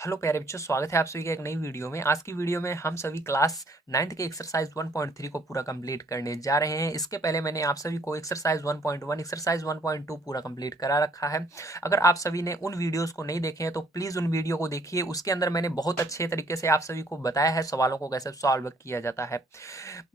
Hello प्यारे बच्चों, स्वागत है आप सभी के एक नई वीडियो में। आज की वीडियो में हम सभी क्लास 9th के एक्सरसाइज 1.3 को पूरा कंप्लीट करने जा रहे हैं। इसके पहले मैंने आप सभी को एक्सरसाइज 1.1, एक्सरसाइज 1.2 पूरा कंप्लीट करा रखा है। अगर आप सभी ने उन वीडियोस को नहीं देखे हैं तो प्लीज़ उन वीडियो को देखिए। उसके अंदर मैंने बहुत अच्छे तरीके से आप सभी को बताया है सवालों को कैसे सॉल्व किया जाता है।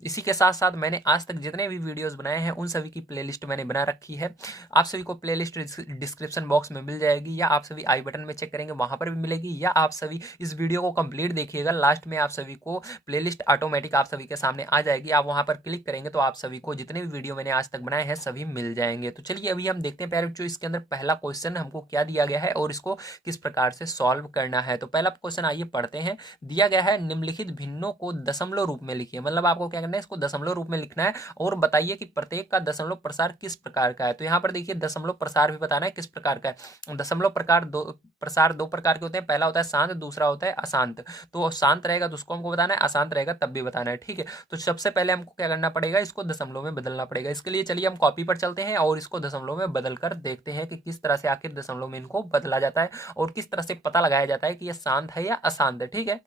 इसी के साथ साथ मैंने आज तक जितने भी वीडियोस बनाए हैं उन सभी की प्लेलिस्ट मैंने बना रखी है। आप सभी को प्लेलिस्ट डिस्क्रिप्शन बॉक्स में मिल जाएगी, या आप सभी आई बटन में चेक करेंगे वहां पर भी मिलेगी, या आप सभी इस वीडियो को कंप्लीट देखिएगा। लास्ट में आप सभी को प्लेलिस्ट ऑटोमेटिक आप सभी के सामने आ जाएगी। आप वहां पर क्लिक करेंगे तो आप सभी को जितने भी वीडियो मैंने आज तक बनाए हैं सभी मिल जाएंगे। तो चलिए अभी हम देखते हैं प्यारे बच्चों, इसके अंदर पहला क्वेश्चन हमको क्या दिया गया है और इसको किस प्रकार से सॉल्व करना है। तो पहला क्वेश्चन आइए पढ़ते हैं। दिया गया है निम्नलिखित भिन्नों को दशमलव रूप में लिखिए। मतलब आपको क्या करना है, इसको दशमलव रूप में लिखना है और बताइए कि प्रत्येक का दशमलव प्रसार किस प्रकार का है। तो यहाँ पर देखिए दशमलव प्रसार भी बताना है किस प्रकार का है। दशमलव प्रसार दो प्रकार के होते हैं। पहला होता है शांत, दूसरा होता है अशांत। तो शांत रहेगा तो उसको हमको बताना है, अशांत रहेगा तब भी बताना है। ठीक है, तो सबसे पहले हमको क्या करना पड़ेगा, इसको दशमलव में बदलना पड़ेगा। इसके लिए चलिए हम कॉपी पर चलते हैं और इसको दशमलव में बदल कर देखते हैं कि किस तरह से आखिर दशमलव में इनको बदला जाता है और किस तरह से पता लगाया जाता है कि यह शांत है या अशांत है। ठीक है,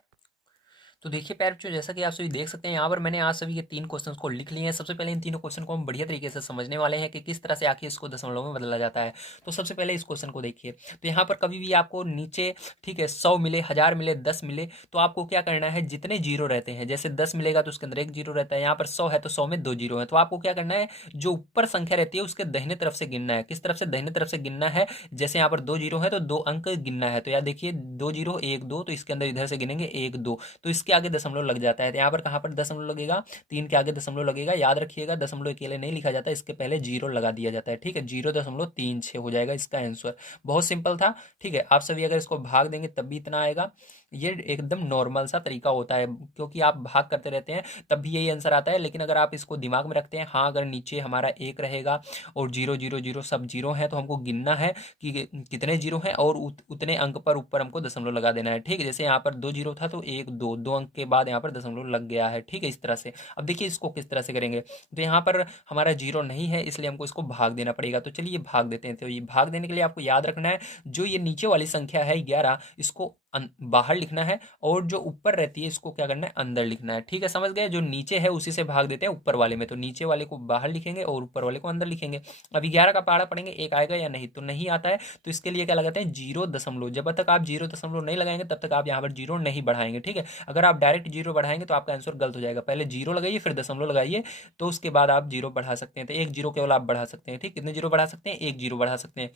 तो देखिए प्यारे बच्चों, जैसा कि आप सभी देख सकते हैं यहाँ पर मैंने आज सभी के 3 क्वेश्चंस को लिख लिए हैं। सबसे पहले इन तीनों क्वेश्चन को हम बढ़िया तरीके से समझने वाले हैं कि किस तरह से आखिर इसको दशमलव में बदला जाता है। तो सबसे पहले इस क्वेश्चन को देखिए। तो यहाँ पर कभी भी आपको नीचे, ठीक है, 100 मिले, 1000 मिले, 10 मिले, तो आपको क्या करना है, जितने जीरो रहते हैं, जैसे 10 मिलेगा तो उसके अंदर एक जीरो रहता है, यहाँ पर 100 है तो 100 में 2 जीरो है, तो आपको क्या करना है, जो ऊपर संख्या रहती है उसके दाहिने तरफ से गिनना है। किस तरफ से, दाहिने तरफ से गिनना है। जैसे यहाँ पर 2 जीरो है तो 2 अंक गिनना है। तो यहाँ देखिए 2 जीरो 1 2, तो इसके अंदर इधर से गिनेंगे 1 2, तो इसके आगे दशमलव लग जाता है। तो यहाँ पर कहाँ पर दशमलव लगेगा, 3 के आगे दशमलव लगेगा। याद रखिएगा दशमलव अकेले नहीं लिखा जाता, इसके पहले जीरो लगा दिया जाता है। ठीक है, 0.36 हो जाएगा इसका आंसर। बहुत सिंपल था। ठीक है, आप सभी अगर इसको भाग देंगे तब भी इतना आएगा। ये एकदम नॉर्मल सा तरीका होता है, क्योंकि आप भाग करते रहते हैं तब भी यही आंसर आता है। लेकिन अगर आप इसको दिमाग में रखते हैं, हाँ अगर नीचे हमारा एक रहेगा और 0 0 0 सब जीरो है तो हमको गिनना है कि कितने जीरो हैं और उतने अंक पर ऊपर हमको दशमलव लगा देना है। ठीक है, जैसे यहाँ पर 2 जीरो था तो 1 2, 2 अंक के बाद यहाँ पर दशमलव लग गया है। ठीक है, इस तरह से। अब देखिए इसको किस तरह से करेंगे। तो यहाँ पर हमारा जीरो नहीं है इसलिए हमको इसको भाग देना पड़ेगा। तो चलिए भाग देते हैं। तो ये भाग देने के लिए आपको याद रखना है, जो ये नीचे वाली संख्या है 11, इसको बाहर लिखना है और जो ऊपर रहती है इसको क्या करना है, अंदर लिखना है। ठीक है, समझ गए। जो नीचे है उसी से भाग देते हैं ऊपर वाले में, तो नीचे वाले को बाहर लिखेंगे और ऊपर वाले को अंदर लिखेंगे। अब 11 का पहाड़ा पढ़ेंगे, एक आएगा या नहीं, तो नहीं आता है। तो इसके लिए क्या लगाते हैं, 0 दशमलव। जब तक आप 0 दशमलव नहीं लगाएंगे तब तक आप यहाँ पर जीरो नहीं बढ़ाएंगे। ठीक है, अगर आप डायरेक्ट जीरो बढ़ाएंगे तो आपका आंसर गलत हो जाएगा। पहले जीरो लगाइए फिर दशमलव लगाइए, तो उसके बाद आप जीरो बढ़ा सकते हैं। तो एक जीरो केवल आप बढ़ा सकते हैं। ठीक, कितने जीरो बढ़ा सकते हैं, एक जीरो बढ़ा सकते हैं।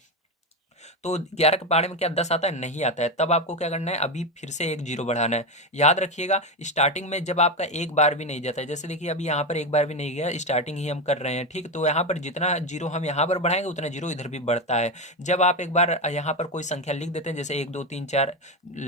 तो 11 के पहाड़े में क्या 10 आता है, नहीं आता है। तब आपको क्या करना है, अभी फिर से एक जीरो बढ़ाना है। याद रखिएगा स्टार्टिंग में जब आपका एक बार भी नहीं जाता है, जैसे देखिए अभी यहाँ पर एक बार भी नहीं गया, स्टार्टिंग ही हम कर रहे हैं। ठीक, तो यहाँ पर जितना जीरो हम यहाँ पर बढ़ाएंगे उतना जीरो इधर भी बढ़ता है। जब आप एक बार यहाँ पर कोई संख्या लिख देते हैं, जैसे 1 2 3 4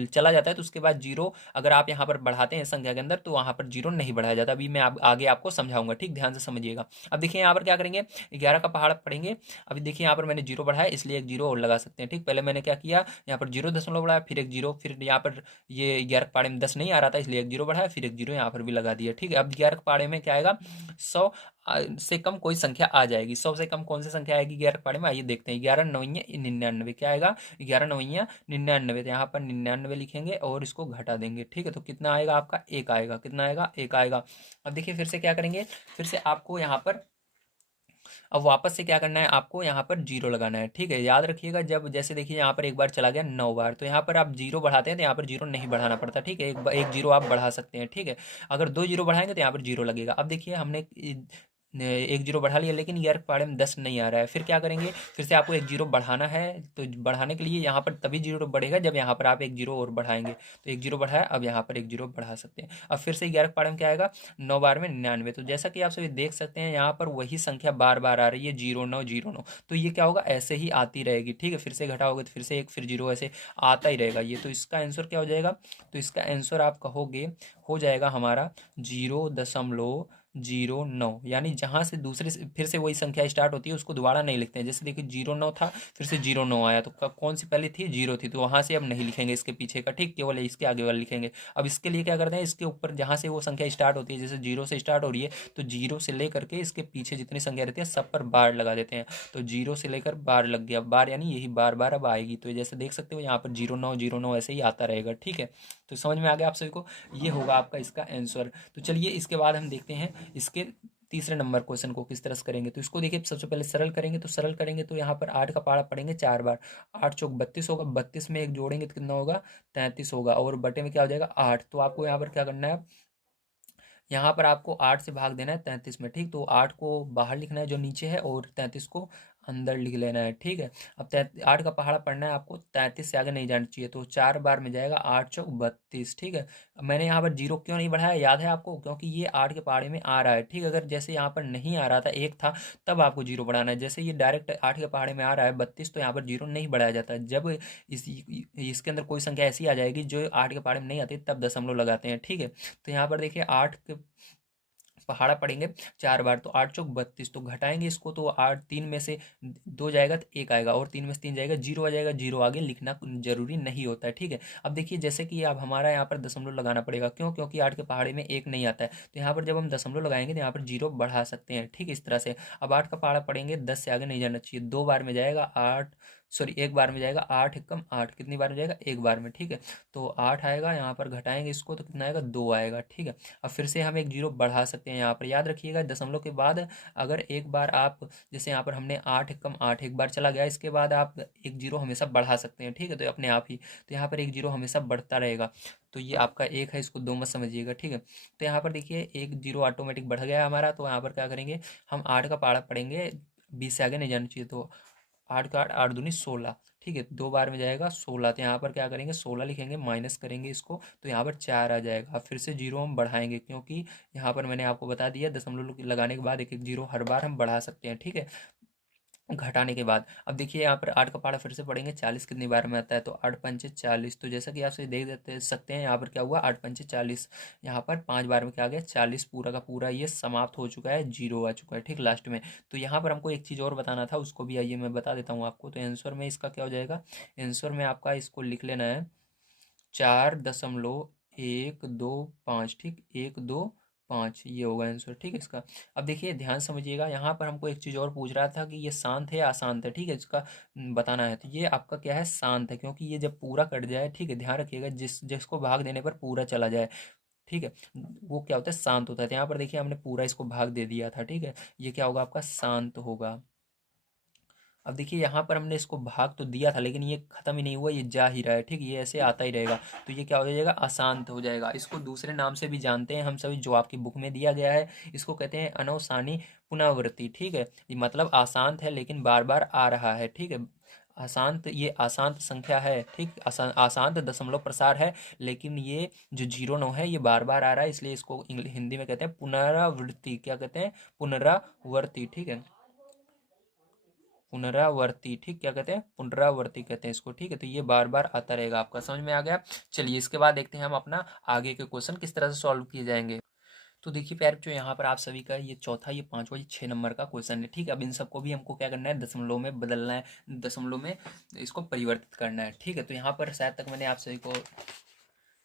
चला जाता है, तो उसके बाद जीरो अगर आप यहाँ पर बढ़ाते हैं संख्या के अंदर तो वहाँ पर जीरो नहीं बढ़ाया जाता। अभी मैं आगे आपको समझाऊंगा। ठीक, ध्यान से समझिएगा। अब देखिए यहाँ पर क्या करेंगे, 11 का पहाड़ पढ़ेंगे। अभी देखिए यहाँ पर मैंने जीरो बढ़ाया इसलिए एक जीरो और लगा सकते हैं। ठीक, पहले मैंने क्या किया, यहाँ पर 0 दशमलव बढ़ाया फिर एक जीरो, फिर यहाँ पर ये 11 के पहाड़े में 10 नहीं आ रहा था इसलिए एक जीरो बढ़ाया फिर एक जीरो यहाँ पर भी लगा दिया। ठीक है, अब 11 के पहाड़े में क्या आएगा, 100 से कम कोई संख्या आ जाएगी। 100 से कम कौन सी संख्या आएगी 11 के पहाड़े में, आइए देखते हैं। 11 नवैया 99, क्या आएगा, 11 नवैया 99। तो यहाँ पर 99 लिखेंगे और इसको घटा देंगे। ठीक है, तो कितना आएगा आपका, एक आएगा। कितना आएगा, एक आएगा। अब देखिए फिर से क्या करेंगे, फिर से आपको यहाँ पर अब वापस से क्या करना है, आपको यहाँ पर जीरो लगाना है। ठीक है, याद रखिएगा जब जैसे देखिए यहाँ पर एक बार चला गया 9 बार, तो यहाँ पर आप जीरो बढ़ाते हैं तो यहाँ पर जीरो नहीं बढ़ाना पड़ता। ठीक है, एक जीरो आप बढ़ा सकते हैं। ठीक है, अगर 2 जीरो बढ़ाएंगे तो यहाँ पर जीरो लगेगा। अब देखिए हमने एक जीरो बढ़ा लिया लेकिन यार पहाड़े में 10 नहीं आ रहा है, फिर क्या करेंगे, फिर से आपको एक जीरो बढ़ाना है। तो बढ़ाने के लिए यहाँ पर तभी जीरो बढ़ेगा जब यहाँ पर आप एक जीरो और बढ़ाएंगे। तो एक जीरो बढ़ाया, अब यहाँ पर एक जीरो बढ़ा सकते हैं। अब फिर से 11 के पहाड़े में क्या आएगा, 9 बार में 99। तो जैसा कि आप सभी देख सकते हैं यहाँ पर वही संख्या बार बार आ रही है, 0 9 0 9। तो ये क्या होगा, ऐसे ही आती रहेगी। ठीक है, फिर से घटाओगे तो फिर से एक, फिर जीरो, ऐसे आता ही रहेगा ये। तो इसका आंसर क्या हो जाएगा, तो इसका आंसर आप कहोगे हो जाएगा हमारा 0 दशमलव 09, यानी जहाँ से दूसरे से फिर से वही संख्या स्टार्ट होती है उसको दोबारा नहीं लिखते हैं। जैसे देखिए 09 था, फिर से 09 आया, तो कौन सी पहले थी, 0 थी, तो वहाँ से अब नहीं लिखेंगे इसके पीछे का, ठीक, केवल इसके आगे वाला लिखेंगे। अब इसके लिए क्या करते हैं, इसके ऊपर जहाँ से वो संख्या स्टार्ट होती है, जैसे 0 से स्टार्ट हो रही है तो 0 से लेकर के इसके पीछे जितनी संख्या रहती है सब पर बार लगा देते हैं। तो 0 से लेकर बार लग गया, बार यानी यही बार बार अब आएगी। तो जैसे देख सकते हो यहाँ पर 09 ऐसे ही आता रहेगा, ठीक है। तो समझ में आ गया आप सभी को, ये होगा आपका इसका आंसर। तो चलिए इसके बाद हम देखते हैं इसके तीसरे नंबर क्वेश्चन को किस तरह से करेंगे। तो इसको देखिए सबसे पहले सरल करेंगे, तो सरल करेंगे तो यहाँ पर 8 का पारा पढ़ेंगे 4 बार, 8 चौक 32 होगा, 32 में एक जोड़ेंगे तो कितना होगा, 33 होगा, और बटे में क्या हो जाएगा 8। तो आपको यहाँ पर क्या करना है, यहाँ पर आपको 8 से भाग देना है 33 में, ठीक। तो 8 को बाहर लिखना है जो नीचे है, और 33 को अंदर लिख लेना है, ठीक है। अब 8 का पहाड़ा पढ़ना है आपको, 33 से आगे नहीं जाना चाहिए, तो 4 बार में जाएगा 8 चौक 32, ठीक है। अब मैंने यहाँ पर 0 क्यों नहीं बढ़ाया, याद है आपको, क्योंकि ये 8 के पहाड़े में आ रहा है, ठीक। अगर जैसे यहाँ पर नहीं आ रहा था, एक था, तब आपको 0 बढ़ाना है। जैसे ये डायरेक्ट 8 के पहाड़े में आ रहा है 32, तो यहाँ पर 0 नहीं बढ़ाया जाता। जब इसके अंदर कोई संख्या ऐसी आ जाएगी जो 8 के पहाड़े में नहीं आती, तब दशमलव लगाते हैं, ठीक है। तो यहाँ पर देखिए 8 के पहाड़ा पड़ेंगे 4 बार, तो 8 चौक 32, तो घटाएंगे इसको, तो 8 3 में से 2 जाएगा तो 1 आएगा, और 3 में से 3 जाएगा 0 आ जाएगा, 0 आगे लिखना जरूरी नहीं होता है, ठीक है। अब देखिए जैसे कि अब हमारा यहाँ पर दशमलव लगाना पड़ेगा, क्यों, क्योंकि 8 के पहाड़े में 1 नहीं आता है, तो यहाँ पर जब हम दशमलव लगाएंगे तो यहाँ पर 0 बढ़ा सकते हैं, ठीक है, इस तरह से। अब 8 का पहाड़ा पड़ेंगे, 10 से आगे नहीं जाना चाहिए, 2 बार में जाएगा 8, सॉरी 1 बार में जाएगा, 8 एकम 8, कितनी बार में जाएगा, 1 बार में, ठीक है। तो 8 आएगा, यहाँ पर घटाएंगे इसको तो कितना आएगा, 2 आएगा, ठीक है। अब फिर से हम एक 0 बढ़ा सकते हैं, यहाँ पर याद रखिएगा दशमलव के बाद अगर एक बार आप, जैसे यहाँ पर हमने 8 एकम 8 एक बार चला गया, इसके बाद आप एक 0 हमेशा बढ़ा सकते हैं, ठीक है, तो अपने आप ही, तो यहाँ पर एक 0 हमेशा बढ़ता रहेगा। तो ये आपका एक है, इसको 2 मत समझिएगा, ठीक है। तो यहाँ पर देखिए एक 0 ऑटोमेटिक बढ़ गया हमारा, तो यहाँ पर क्या करेंगे, हम 8 का पहाड़ा पढ़ेंगे, 20 से आगे नहीं जाना चाहिए, तो 8 का 8, 8 दूनी 16, ठीक है, 2 बार में जाएगा 16, तो यहाँ पर क्या करेंगे 16 लिखेंगे, माइनस करेंगे इसको, तो यहाँ पर 4 आ जाएगा। फिर से 0 हम बढ़ाएंगे, क्योंकि यहाँ पर मैंने आपको बता दिया दशमलव लगाने के बाद एक एक 0 हर बार हम बढ़ा सकते हैं, ठीक है, घटाने के बाद। अब देखिए यहाँ पर 8 का पहाड़ा फिर से पढ़ेंगे, 40 कितनी बार में आता है, तो 8 पंचे 40, तो जैसा कि आप से देख देते सकते हैं यहाँ पर क्या हुआ, 8 पंचे 40, यहाँ पर 5 बार में क्या आ गया 40, पूरा का पूरा ये समाप्त हो चुका है, 0 आ चुका है, ठीक, लास्ट में। तो यहाँ पर हमको एक चीज़ और बताना था, उसको भी आइए मैं बता देता हूँ आपको। तो आंसर में इसका क्या हो जाएगा, आंसर में आपका इसको लिख लेना है 4.125, ठीक, 125, ये होगा आंसर, ठीक है इसका। अब देखिए ध्यान समझिएगा, यहाँ पर हमको एक चीज़ और पूछ रहा था कि ये शांत है या अशांत है, ठीक है, इसका बताना है। तो ये आपका क्या है, शांत है, क्योंकि ये जब पूरा कट जाए, ठीक है, ध्यान रखिएगा, जिसको भाग देने पर पूरा चला जाए, ठीक है, वो क्या होता है, शांत होता है। तो यहाँ पर देखिए हमने पूरा इसको भाग दे दिया था, ठीक है, ये क्या होगा आपका, शांत होगा। अब देखिए यहाँ पर हमने इसको भाग तो दिया था, लेकिन ये खत्म ही नहीं हुआ, ये जा ही रहा है, ठीक, ये ऐसे आता ही रहेगा, तो ये क्या हो जाएगा, अशांत हो जाएगा। इसको दूसरे नाम से भी जानते हैं हम सभी, जो आपकी बुक में दिया गया है, इसको कहते हैं अनवसानी पुनरावृत्ति, ठीक है। ये मतलब अशांत है लेकिन बार बार आ रहा है, ठीक है। अशांत, ये अशांत संख्या है, ठीक, अशांत दशमलव प्रसार है, लेकिन ये जो 09 है ये बार बार आ रहा है, इसलिए इसको हिंदी में कहते हैं पुनरावृत्ति, क्या कहते हैं, पुनरावर्ती, ठीक है, पुनरावर्ती, ठीक, क्या कहते हैं, पुनरावर्ती कहते हैं इसको, ठीक है। तो ये बार बार आता रहेगा, आपका समझ में आ गया। चलिए इसके बाद देखते हैं हम अपना आगे के क्वेश्चन किस तरह से सॉल्व किए जाएंगे। तो देखिए प्यारे बच्चों, यहाँ पर आप सभी का ये चौथा, ये पांचवा, ये 6 नंबर का क्वेश्चन है, ठीक है। अब इन सबको भी हमको क्या करना है, दशमलव में बदलना है, दशमलव में इसको परिवर्तित करना है, ठीक है। तो यहाँ पर शायद तक मैंने आप सभी को,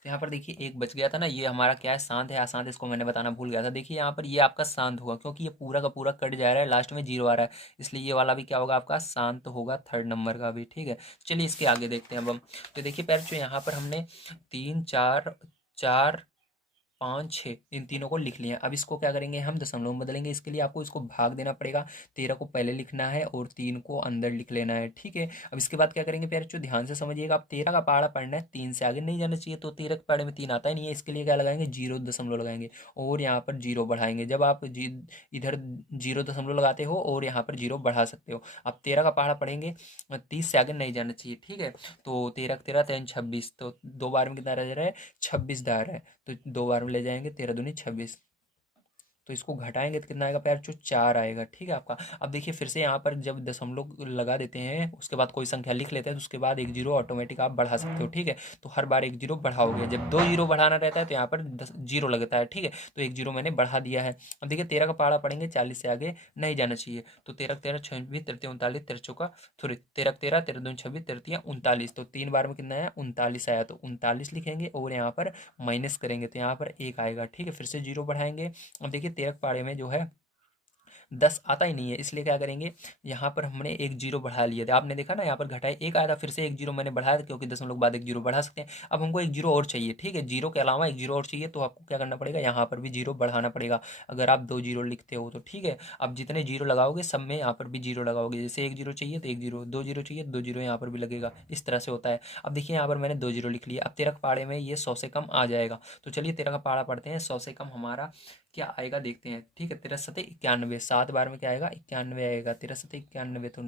तो यहाँ पर देखिए एक बच गया था ना, ये हमारा क्या है, शांत है अशांत, इसको मैंने बताना भूल गया था। देखिए यहाँ पर ये आपका शांत होगा, क्योंकि ये पूरा का पूरा कट जा रहा है, लास्ट में 0 आ रहा है, इसलिए ये वाला भी क्या होगा आपका, शांत होगा, 3rd नंबर का भी, ठीक है। चलिए इसके आगे देखते हैं अब हम। तो देखिए पैर जो यहाँ पर हमने 3 4 4 5 6 इन तीनों को लिख लिया। अब इसको क्या करेंगे, हम दशमलव में बदलेंगे। इसके लिए आपको इसको भाग देना पड़ेगा, 13 को पहले लिखना है और 3 को अंदर लिख लेना है, ठीक है। अब इसके बाद क्या करेंगे प्यारे बच्चों, ध्यान से समझिएगा, आप 13 का पहाड़ा पढ़ना है, 3 से आगे नहीं जाना चाहिए, तो 13 के पहाड़े में 3 आता ही नहीं है, इसके लिए क्या लगाएंगे, 0 दशमलव लगाएंगे, और यहाँ पर 0 बढ़ाएंगे। जब आप इधर 0 दशमलव लगाते हो और यहाँ पर 0 बढ़ा सकते हो। अब 13 का पहाड़ा पढ़ेंगे, 30 से आगे नहीं जाना चाहिए, ठीक है। तो 13 13 3 26, तो 2 बार में कितना रह जा रहा है, 26 दार है, तो 2 बार में ले जाएंगे, 13 दूनी 26, तो इसको घटाएंगे तो कितना आएगा प्यार, जो 4 आएगा। ठीक है आपका। अब देखिए फिर से यहाँ पर जब दशमलव लगा देते हैं उसके बाद कोई संख्या लिख लेते हैं तो उसके बाद एक जीरो ऑटोमेटिक आप बढ़ा सकते हो। ठीक है, तो हर बार एक जीरो बढ़ाओगे, जब 2 जीरो बढ़ाना रहता है तो यहाँ पर 10 जीरो लगता है। ठीक है, तो एक जीरो मैंने बढ़ा दिया है। अब देखिए 13 का पहाड़ा पढ़ेंगे, 40 से आगे नहीं जाना चाहिए। तो 13 13 26 33 39 13 चौका सॉरी 13 13 13 दूनी 26 13 39, तो 3 बार में कितना आया, 39 आया। तो 39 लिखेंगे और यहाँ पर माइनस करेंगे तो यहाँ पर 1 आएगा। ठीक है, फिर से जीरो बढ़ाएंगे। अब देखिए 13 के पहाड़े में जो है 10 आता ही नहीं है, इसलिए क्या करेंगे, यहाँ पर हमने एक जीरो बढ़ा लिया था। आपने देखा ना, यहाँ पर घटाए 1 आया था, फिर से एक जीरो मैंने बढ़ाया था क्योंकि दशमलव के बाद एक जीरो बढ़ा सकते हैं। अब हमको एक जीरो और चाहिए। ठीक है, जीरो के अलावा एक जीरो और चाहिए, तो आपको क्या करना पड़ेगा, यहाँ पर भी जीरो बढ़ाना पड़ेगा। अगर आप 2 जीरो लिखते हो तो ठीक है। अब जितने जीरो लगाओगे सब में यहाँ पर भी जीरो लगाओगे, जैसे एक जीरो चाहिए तो एक जीरो, 2 जीरो चाहिए 2 जीरो यहाँ पर भी लगेगा, इस तरह से होता है। अब देखिए यहाँ पर मैंने 2 जीरो लिख लिया। अब 13 के पहाड़े में ये 100 से कम आ जाएगा। तो चलिए 13 का पहाड़ा पढ़ते हैं, 100 से कम हमारा क्या आएगा देखते हैं। ठीक है, 13 सते 91, 7 बार में क्या आएगा, 91 आएगा। 13 सते 91, तो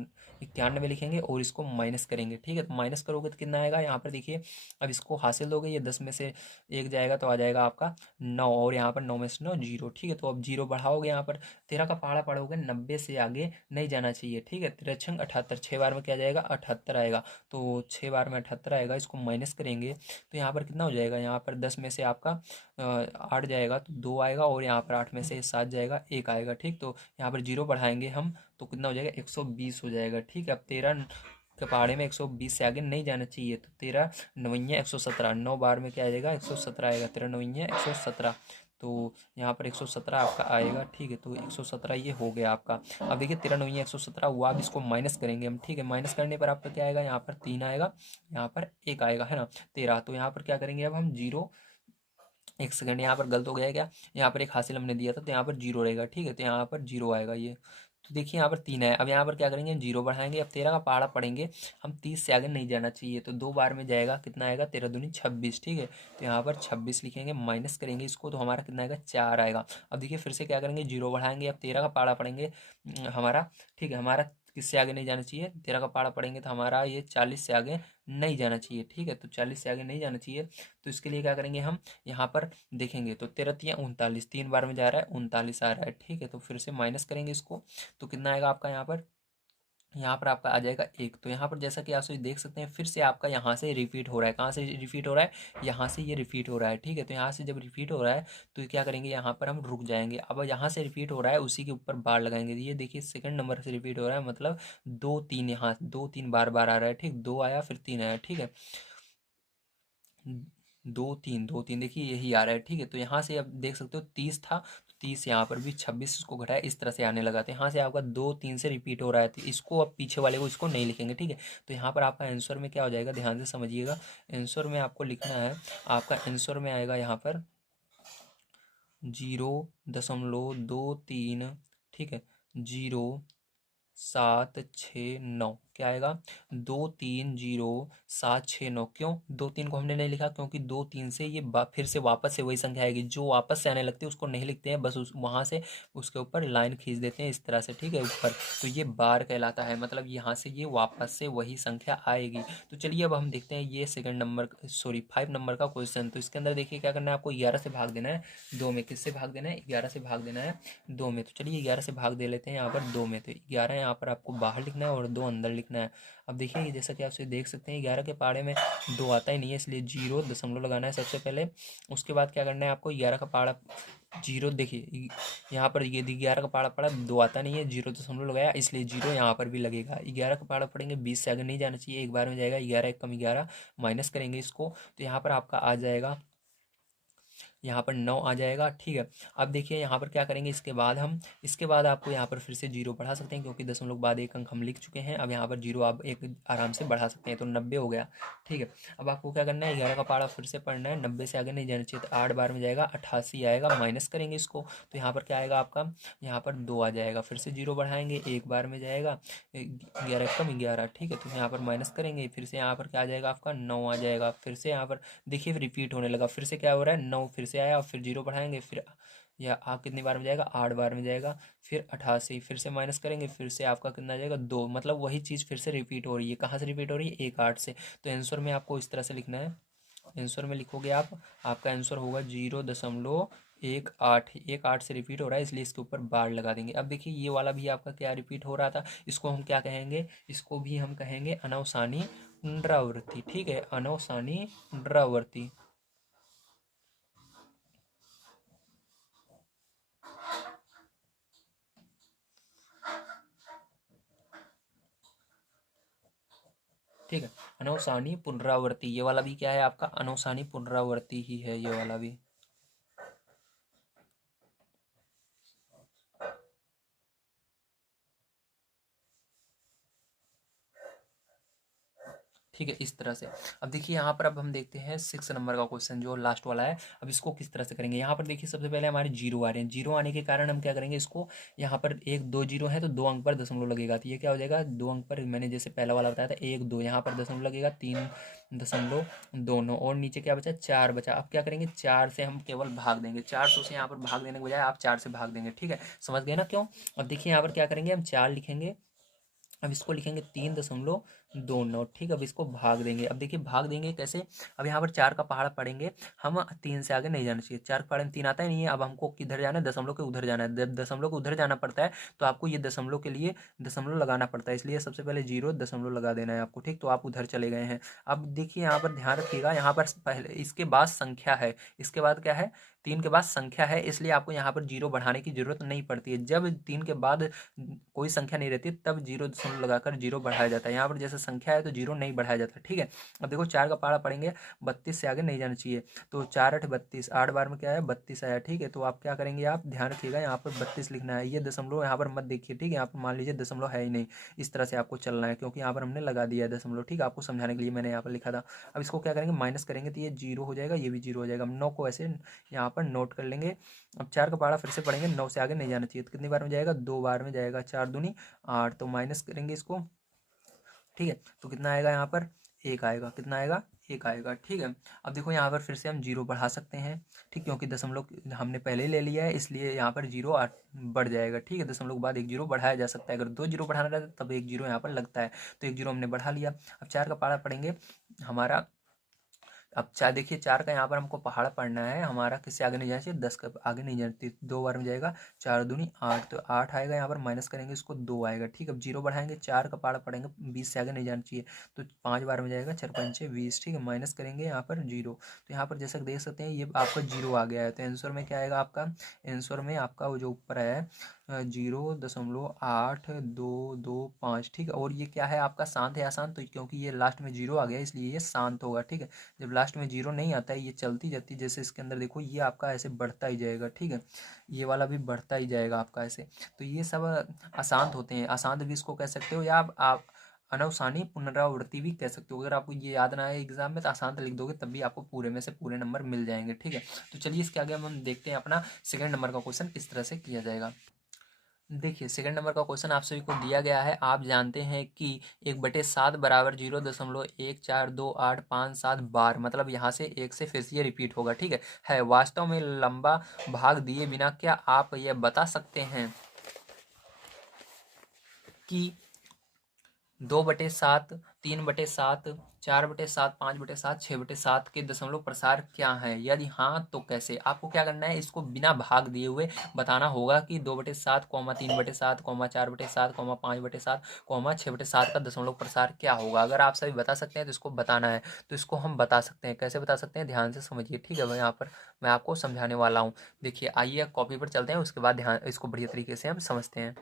91 लिखेंगे और इसको माइनस करेंगे। ठीक है, तो माइनस करोगे तो कितना आएगा, यहाँ पर देखिए अब इसको हासिल दोगे, ये 10 में से एक जाएगा तो आ जाएगा आपका 9, और यहाँ पर 9 में से 9 जीरो। ठीक है, तो अब जीरो बढ़ाओगे, यहाँ पर 13 का पहाड़ा पढ़ोगे, 90 से आगे नहीं जाना चाहिए। ठीक है, 13 छंग 78, 6 बार में क्या जाएगा, 78 आएगा। तो 6 बार में 78 आएगा, इसको माइनस करेंगे तो यहाँ पर कितना हो जाएगा, यहाँ पर 10 में से आपका 8 जाएगा तो 2 आएगा, और यहाँ पर 8 में से 7 जाएगा 1 आएगा। ठीक, तो यहाँ पर जीरो बढ़ाएंगे हम तो कितना हो जाएगा, 120 हो जाएगा। ठीक है, अब 13 के पहाड़े में 120 से आगे नहीं जाना चाहिए, तो 13 नवैया 117, 9 बार में क्या आ जाएगा, 117 आएगा। 13 नवैया 117, तो यहाँ पर 117 आपका आएगा। ठीक है, तो 117 ये हो गया आपका। अब देखिए 13 नवैया 117 हुआ, अब इसको माइनस करेंगे हम। ठीक है, माइनस करने पर आपका क्या आएगा, यहाँ पर 3 आएगा, यहाँ पर 1 आएगा, है ना, 13। तो यहाँ पर क्या करेंगे, अब हम जीरो, एक सेकंड यहाँ पर गलत हो गया है क्या, यहाँ पर एक हासिल हमने दिया था तो यहाँ पर जीरो रहेगा। ठीक है, तो यहाँ पर जीरो आएगा ये। तो देखिए यहाँ पर 3 है। अब यहाँ पर क्या करेंगे, जीरो बढ़ाएंगे। अब 13 का पहाड़ा पढ़ेंगे हम, 30 से आगे नहीं जाना चाहिए, तो 2 बार में जाएगा, कितना आएगा, 13 दूनी 26। ठीक है, तो यहाँ पर 26 लिखेंगे, माइनस करेंगे इसको तो हमारा कितना आएगा, 4 आएगा। अब देखिए फिर से क्या करेंगे, जीरो बढ़ाएंगे। अब 13 का पहाड़ा पढ़ेंगे हमारा, ठीक है, हमारा किससे आगे नहीं जाना चाहिए, 13 का पहाड़ा पढ़ेंगे तो हमारा ये 40 से आगे नहीं जाना चाहिए। ठीक है, तो 40 से आगे नहीं जाना चाहिए, तो इसके लिए क्या करेंगे हम, यहाँ पर देखेंगे तो 13 तिया 39, 3 बार में जा रहा है 39 आ रहा है। ठीक है, तो फिर से माइनस करेंगे इसको तो कितना आएगा आपका, यहाँ पर आपका आ जाएगा 1। तो यहाँ पर जैसा कि आप सभी देख सकते हैं, फिर से आपका यहाँ से रिपीट हो रहा है। कहाँ से रिपीट हो रहा है, यहाँ से ये रिपीट हो रहा है। ठीक है, तो यहाँ से जब रिपीट हो रहा है तो क्या करेंगे, यहाँ पर हम रुक जाएंगे। अब यहाँ से रिपीट हो रहा है उसी के ऊपर बार लगाएंगे। ये देखिए सेकंड नंबर से रिपीट हो रहा है, मतलब 2 3, यहाँ 2 3 बार बार आ रहा है। ठीक, 2 आया फिर 3 आया। ठीक है, 2 3 2 3, देखिए यही आ रहा है। ठीक है, तो यहाँ से आप देख सकते हो 30 था, तो 30 यहाँ पर भी 26 इसको घटाया, इस तरह से आने लगा। तो यहाँ से आपका 2 3 से रिपीट हो रहा है, तो इसको अब पीछे वाले को इसको नहीं लिखेंगे। ठीक है, तो यहाँ पर आपका आंसर में क्या हो जाएगा, ध्यान से समझिएगा। आंसर में आपको लिखना है, आपका आंसर में आएगा यहाँ पर 0.23, ठीक है, 0.769 क्या आएगा, 230.769। क्यों 2 3 को हमने नहीं लिखा, क्योंकि 2 3 से ये फिर से वापस से वही संख्या आएगी, जो वापस से आने लगती है उसको नहीं लिखते हैं, बस उस वहाँ से उसके ऊपर लाइन खींच देते हैं इस तरह से। ठीक है, ऊपर, तो ये बार कहलाता है, मतलब यहाँ से ये वापस से वही संख्या आएगी। तो चलिए अब हम देखते हैं ये सेकंड नंबर, सॉरी 5 नंबर का क्वेश्चन। तो इसके अंदर देखिए क्या करना है, आपको 11 से भाग देना है 2 में। किससे भाग देना है, 11 से भाग देना है 2 में। तो चलिए 11 से भाग दे लेते हैं यहाँ पर 2 में। तो 11 यहाँ पर आपको बाहर लिखना है और 2 अंदर लिखना है। अब देखिए जैसा कि आप से देख सकते हैं 11 के पहाड़े में 2 आता ही नहीं है, इसलिए जीरो दशमलव लगाना है सबसे पहले। उसके बाद क्या करना है आपको, 11 का पहाड़ा जीरो, देखिए यहाँ पर ये 11 का पहाड़ा पड़ा, 2 आता नहीं है, जीरो दशमलव लगाया, इसलिए जीरो यहाँ पर भी लगेगा। 11 का पहाड़ा पड़ेंगे, 20 से आगे नहीं जाना चाहिए, एक बार में जाएगा। 11 एक कम 11, माइनस करेंगे इसको तो यहाँ पर आपका आ जाएगा, यहाँ पर 9 आ जाएगा। ठीक है, अब देखिए यहाँ पर क्या करेंगे, इसके बाद आपको यहाँ पर फिर से जीरो बढ़ा सकते हैं, क्योंकि दशमलव के बाद एक अंक हम लिख चुके हैं। अब यहाँ पर जीरो आप एक आराम से बढ़ा सकते हैं, तो 90 हो गया। ठीक है, अब आपको क्या करना है, 11 का पहाड़ा फिर से पढ़ना है, 90 से आगे नहीं जाना चाहिए, तो 8 बार में जाएगा, 88 आएगा, माइनस करेंगे इसको तो यहाँ पर क्या आएगा आपका, यहाँ पर 2 आ जाएगा। फिर से जीरो बढ़ाएंगे, एक बार में जाएगा, 11 कम 11। ठीक है, तो यहाँ पर माइनस करेंगे, फिर से यहाँ पर क्या आ जाएगा आपका, 9 आ जाएगा। फिर से यहाँ पर देखिए रिपीट होने लगा, फिर से क्या हो रहा है, 9 फिर से आया, फिर जीरो बढ़ाएंगे, फिर या कितनी बार में जाएगा, 8 बार में जाएगा, फिर 88, फिर से माइनस करेंगे, फिर से आपका कितना आ जाएगा, 2। मतलब वही चीज़ फिर से रिपीट हो रही है। कहाँ से रिपीट हो रही है, 1 8 से। तो आंसर में आपको इस तरह से लिखना है, आंसर में लिखोगे आप, आपका आंसर होगा 0.18। 1 8 से रिपीट हो रहा है इसलिए इसके ऊपर बार लगा देंगे। अब देखिए ये वाला भी आपका क्या रिपीट हो रहा था, इसको हम क्या कहेंगे, इसको भी हम कहेंगे अनवसानी पुनरावृत्ति। ठीक है, अनवसानी पुनरावृत्ति। ठीक है, अनवसानी पुनरावृत्ति, ये वाला भी क्या है आपका अनवसानी पुनरावृत्ति ही है ये वाला भी। ठीक है, इस तरह से। अब देखिए यहाँ पर अब हम देखते हैं 6 नंबर का क्वेश्चन जो लास्ट वाला है। अब इसको किस तरह से करेंगे, यहाँ पर देखिए सबसे पहले हमारे जीरो आ रहे हैं। जीरो आने के कारण हम क्या करेंगे, इसको यहाँ पर एक दो जीरो है तो 2 अंक पर दशमलव लगेगा, तो ये क्या हो जाएगा 2 अंक पर, मैंने जैसे पहला वाला बताया था 1 2, यहाँ पर दशमलव लगेगा 3.29 और नीचे क्या बचा 4 बचा। अब क्या करेंगे 4 से हम केवल भाग देंगे, 400 से यहाँ पर भाग देने के बजाय आप 4 से भाग देंगे। ठीक है, समझ गए ना क्यों। अब देखिए यहाँ पर क्या करेंगे, हम 4 लिखेंगे, अब इसको लिखेंगे 3.29। ठीक, अब इसको भाग देंगे। अब देखिए भाग देंगे कैसे, अब यहाँ पर 4 का पहाड़ा पढ़ेंगे हम, 3 से आगे नहीं जाना चाहिए। 4 के पहाड़े में 3 आता है नहीं है, अब हमको किधर जाना है, दशमलव के उधर जाना है। जब दशमलव के उधर जाना पड़ता है तो आपको ये दशमलव के लिए दशमलव लगाना पड़ता है, इसलिए सबसे पहले 0 दशमलव लगा देना है आपको। ठीक, तो आप उधर चले गए हैं। अब देखिए यहाँ पर ध्यान रखिएगा, यहाँ पर पहले इसके बाद संख्या है, इसके बाद क्या है, 3 के बाद संख्या है, इसलिए आपको यहाँ पर 0 बढ़ाने की जरूरत नहीं पड़ती है। जब 3 के बाद कोई संख्या नहीं रहती तब 0 दशमलव लगाकर 0 बढ़ाया जाता है। यहाँ पर जैसे संख्या है तो 0 नहीं बढ़ाया जाता। ठीक है, अब देखो 4 का पहाड़ा पढ़ेंगे, 32 से आगे नहीं जाना चाहिए, तो 4 8 32, 8 बार में क्या है 32 आया। ठीक है, तो आप क्या करेंगे, आप ध्यान रखिएगा यहाँ पर 32 लिखना है, ये दशमलव यहाँ पर मत देखिए। ठीक है, यहाँ पर मान लीजिए दशमलव है ही नहीं, इस तरह से आपको चलना है क्योंकि यहाँ पर हमने लगा दिया है दशमलव। ठीक है, आपको समझाने के लिए मैंने यहाँ पर लिखा था। अब इसको क्या करेंगे, माइनस करेंगे तो ये 0 हो जाएगा, ये भी 0 हो जाएगा। हम 9 को ऐसे यहाँ पर नोट कर लेंगे। अब 4 का पहाड़ा फिर से पढ़ेंगे, 9 से आगे नहीं जाना चाहिए, तो कितनी बार में जाएगा, 2 बार में जाएगा। 4 दूनी 8, तो माइनस करेंगे इसको। ठीक है, तो कितना आएगा यहाँ पर, 1 आएगा। कितना आएगा, 1 आएगा। ठीक है, अब देखो यहाँ पर फिर से हम 0 बढ़ा सकते हैं। ठीक, क्योंकि दशमलव हमने पहले ही ले लिया है इसलिए यहाँ पर 0 बढ़ जाएगा। ठीक है, दशमलव के बाद 1 0 बढ़ाया जा सकता है, अगर 2 0 बढ़ाना रहता है तब 1 0 यहाँ पर लगता है, तो 1 0 हमने बढ़ा लिया। अब 4 का पहाड़ा पढ़ेंगे हमारा, अब चार देखिए 4 का यहाँ पर हमको पहाड़ा पढ़ना है हमारा, किससे आगे नहीं जाना चाहिए, 10 का आगे नहीं जाना चाहिए, 2 बार में जाएगा। 4 दूनी 8, तो 8 आएगा, यहाँ पर माइनस करेंगे इसको 2 आएगा। ठीक है, अब 0 बढ़ाएंगे, 4 का पहाड़ा पढ़ेंगे, 20 से आगे नहीं जाना चाहिए, तो 5 बार में जाएगा, 4 पंचे 20। ठीक है, माइनस करेंगे यहाँ पर 0, तो यहाँ पर जैसा देख सकते हैं ये आपका 0 आ गया है, तो आंसर में क्या आएगा आपका, आंसर में आपका वो जो ऊपर है 0.8225। ठीक है, और ये क्या है आपका शांत है अशांत, तो क्योंकि ये लास्ट में 0 आ गया इसलिए ये शांत होगा। ठीक है, जब लास्ट में 0 नहीं आता है ये चलती जाती, जैसे इसके अंदर देखो ये आपका ऐसे बढ़ता ही जाएगा। ठीक है, ये वाला भी बढ़ता ही जाएगा आपका ऐसे, तो ये सब अशांत होते हैं। अशांत भी इसको कह सकते हो, या आप अनवसानी पुनरावृत्ति भी कह सकते हो। अगर आपको ये याद ना आए एग्जाम में तो अशांत लिख दोगे तब भी आपको पूरे में से पूरे नंबर मिल जाएंगे। ठीक है, तो चलिए इसके आगे हम देखते हैं अपना सेकंड नंबर का क्वेश्चन किस तरह से किया जाएगा। देखिए सेकंड नंबर का क्वेश्चन आप सभी को दिया गया है। आप जानते हैं कि 1/7 बराबर 0.142857 बार, मतलब यहाँ से 1 से फिर से ये रिपीट होगा। ठीक है वास्तव में लंबा भाग दिए बिना क्या आप ये बता सकते हैं कि 2/7, 3/7, 4/7, 5/7, 6/7 के दशमलव प्रसार क्या है, यदि हाँ तो कैसे। आपको क्या करना है, इसको बिना भाग दिए हुए बताना होगा कि 2/7, 3/7, 4/7, 5/7, 6/7 का दशमलव प्रसार क्या होगा। अगर आप सभी बता सकते हैं तो इसको बताना है, तो इसको हम बता सकते हैं। कैसे बता सकते हैं, ध्यान से समझिए। ठीक है, मैं यहाँ पर मैं आपको समझाने वाला हूँ। देखिए आइए कॉपी पर चलते हैं, उसके बाद ध्यान इसको बढ़िया तरीके से हम समझते हैं।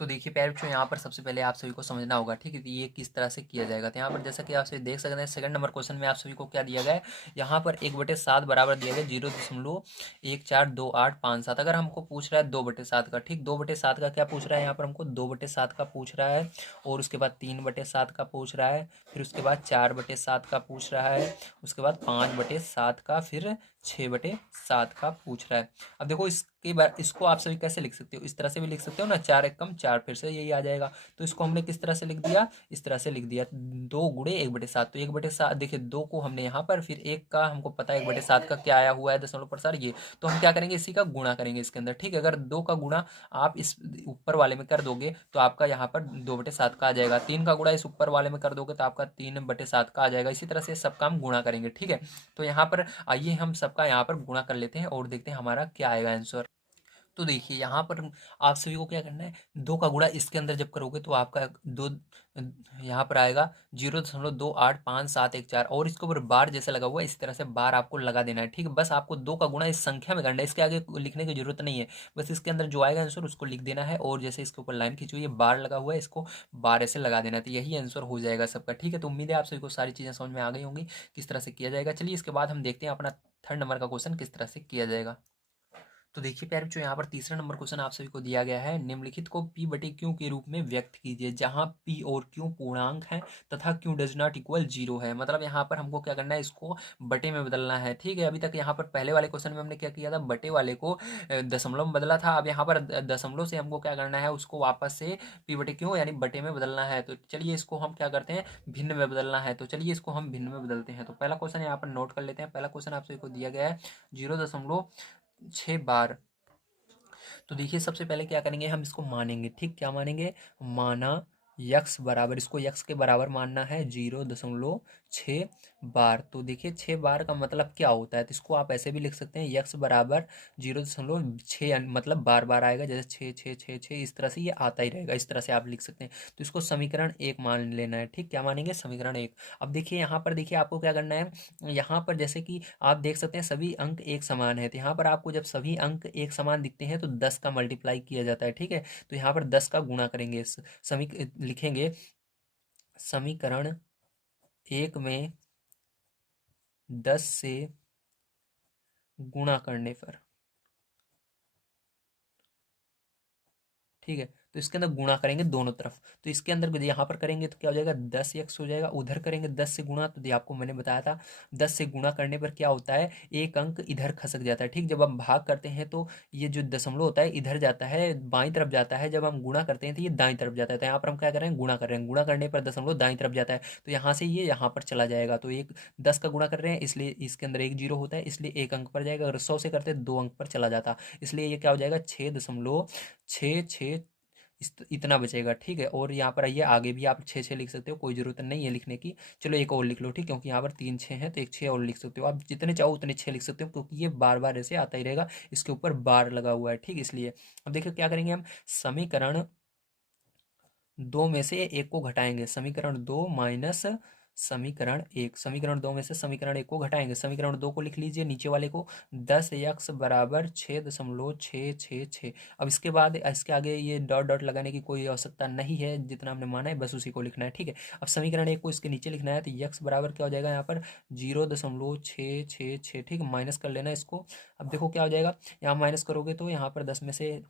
तो देखिए प्यारे बच्चों यहाँ पर सबसे पहले आप सभी को समझना होगा। ठीक है, कि ये किस तरह से किया जाएगा। तो यहाँ पर जैसा कि आप सभी देख सकते हैं सेकंड नंबर क्वेश्चन में आप सभी को क्या दिया गया है, यहाँ पर 1/7 बराबर दिया गया 0.142857। अगर हमको पूछ रहा है 2/7 का, ठीक 2/7 का क्या पूछ रहा है, यहाँ पर हमको 2/7 का पूछ रहा है, और उसके बाद 3/7 का पूछ रहा है, फिर उसके बाद 4/7 का पूछ रहा है, उसके बाद 5/7 का, फिर 6/7 का पूछ रहा है। अब देखो इस कई बार इसको आप सभी कैसे लिख सकते हो, इस तरह से भी लिख सकते हो ना, 4 एक कम 4, फिर से यही आ जाएगा। तो इसको हमने किस तरह से लिख दिया, इस तरह से लिख दिया, 2 गुणे 1/7। तो 1/7 देखिए 2 को हमने यहाँ पर, फिर 1 का हमको पता है 1/7 का क्या आया हुआ है दशमलव प्रसार ये, तो हम क्या करेंगे, इसी का गुणा करेंगे इसके अंदर, ठीक है। अगर 2 का गुणा आप इस ऊपर वाले में कर दोगे तो आपका यहाँ पर 2/7 का आ जाएगा। 3 का गुणा इस ऊपर वाले में कर दोगे तो आपका 3/7 का आ जाएगा। इसी तरह से सब काम गुणा करेंगे, ठीक है। तो यहाँ पर आइए हम सबका यहाँ पर गुणा कर लेते हैं और देखते हैं हमारा क्या आएगा आंसर। तो देखिए यहाँ पर आप सभी को क्या करना है, 2 का गुणा इसके अंदर जब करोगे तो आपका दो यहाँ पर आएगा 0.285714, और इसके ऊपर बार जैसे लगा हुआ है इस तरह से बार आपको लगा देना है, ठीक है। बस आपको 2 का गुणा इस संख्या में करना है, इसके आगे लिखने की जरूरत नहीं है। बस इसके अंदर जो आएगा आंसर उसको लिख देना है, और जैसे इसके ऊपर लाइन खींची हुई है बार लगा हुआ है, इसको बार ऐसे लगा देना है, तो यही आंसर हो जाएगा सबका, ठीक है। तो उम्मीद है आप सभी को सारी चीज़ें समझ में आ गई होंगी किस तरह से किया जाएगा। चलिए इसके बाद हम देखते हैं अपना 3rd नंबर का क्वेश्चन किस तरह से किया जाएगा। तो देखिए प्यारे बच्चों, यहाँ पर तीसरा नंबर क्वेश्चन आप सभी को दिया गया है, निम्नलिखित को p बटे क्यू के रूप में व्यक्त कीजिए, जहाँ p और q पूर्णांक है तथा q डज नॉट इक्वल 0 है। मतलब यहाँ पर हमको क्या करना है, इसको बटे में बदलना है, ठीक है। अभी तक यहाँ पर पहले वाले क्वेश्चन में हमने क्या किया था, बटे वाले को दशमलव में बदला था। अब यहाँ पर दशमलव से हमको क्या करना है, उसको वापस से p बटे क्यू यानी बटे में बदलना है। तो चलिए इसको हम क्या करते हैं, भिन्न में बदलना है। तो चलिए इसको हम भिन्न में बदलते हैं। तो पहला क्वेश्चन यहाँ पर नोट कर लेते हैं। पहला क्वेश्चन आप सभी को दिया गया है 0.6 बार। तो देखिए सबसे पहले क्या करेंगे, हम इसको मानेंगे, ठीक, क्या मानेंगे, माना यक्स बराबर, इसको यक्स के बराबर मानना है 0.6 बार। तो देखिए 6 बार का मतलब क्या होता है, तो इसको आप ऐसे भी लिख सकते हैं, यक्स बराबर 0.6, मतलब बार बार आएगा, जैसे 6 6 6 6 इस तरह से ये आता ही रहेगा, इस तरह से आप लिख सकते हैं। तो इसको समीकरण 1 मान लेना है, ठीक, क्या मानेंगे, समीकरण 1। अब देखिए यहाँ पर देखिए आपको क्या करना है, यहाँ पर जैसे कि आप देख सकते हैं सभी अंक एक समान है, तो यहाँ पर आपको जब सभी अंक एक समान दिखते हैं तो 10 का मल्टीप्लाई किया जाता है, ठीक है। तो यहाँ पर 10 का गुणा करेंगे, लिखेंगे समीकरण 1 में 10 से गुणा करने पर, ठीक है। तो इसके अंदर गुणा करेंगे दोनों तरफ, तो इसके अंदर यहाँ पर करेंगे तो क्या हो जाएगा, 10x हो जाएगा, उधर करेंगे 10 से गुणा, तो ये आपको मैंने बताया था 10 से गुणा करने पर क्या होता है, एक अंक इधर खसक जाता है, ठीक। जब हम भाग करते हैं तो ये जो दशमलव होता है इधर जाता है, बाईं तरफ जाता है, जब हम गुणा करते हैं तो ये दाईं तरफ जाता है। तो यहाँ पर हम क्या कर रहे हैं, गुणा कर रहे हैं, गुणा करने पर दशमलव दाईं तरफ जाता है, तो यहाँ से ये यहाँ पर चला जाएगा। तो एक 10 का गुणा कर रहे हैं इसलिए इसके अंदर एक जीरो होता है, इसलिए एक अंक पर जाएगा। अगर 100 से करते हैं 2 अंक पर चला जाता, इसलिए ये क्या हो जाएगा, 6.6 इतना बचेगा, ठीक है। और यहाँ पर आइए आगे भी आप 6 6 लिख सकते हो, कोई ज़रूरत नहीं है लिखने की। चलो एक और लिख लो, ठीक, क्योंकि यहाँ पर 3 6 हैं तो एक 6 और लिख सकते हो, आप जितने चाहो उतने 6 लिख सकते हो, क्योंकि ये बार बार ऐसे आता ही रहेगा, इसके ऊपर बार लगा हुआ है, ठीक। इसलिए अब देखिए क्या करेंगे हम, समीकरण 2 में से एक को घटाएंगे, समीकरण 2 माइनस समीकरण 1, समीकरण 2 में से समीकरण 1 को घटाएंगे, समीकरण 2 को लिख लीजिए नीचे वाले को, 10x बराबर 6.666। अब इसके बाद इसके आगे ये डॉट डॉट लगाने की कोई आवश्यकता नहीं है, जितना हमने माना है बस उसी को लिखना है, ठीक है। अब समीकरण 1 को इसके नीचे लिखना है, तो x बराबर क्या हो जाएगा यहाँ पर 0.666, ठीक, माइनस कर लेना इसको। अब देखो क्या हो जाएगा, यहाँ माइनस करोगे तो यहाँ पर 10 में से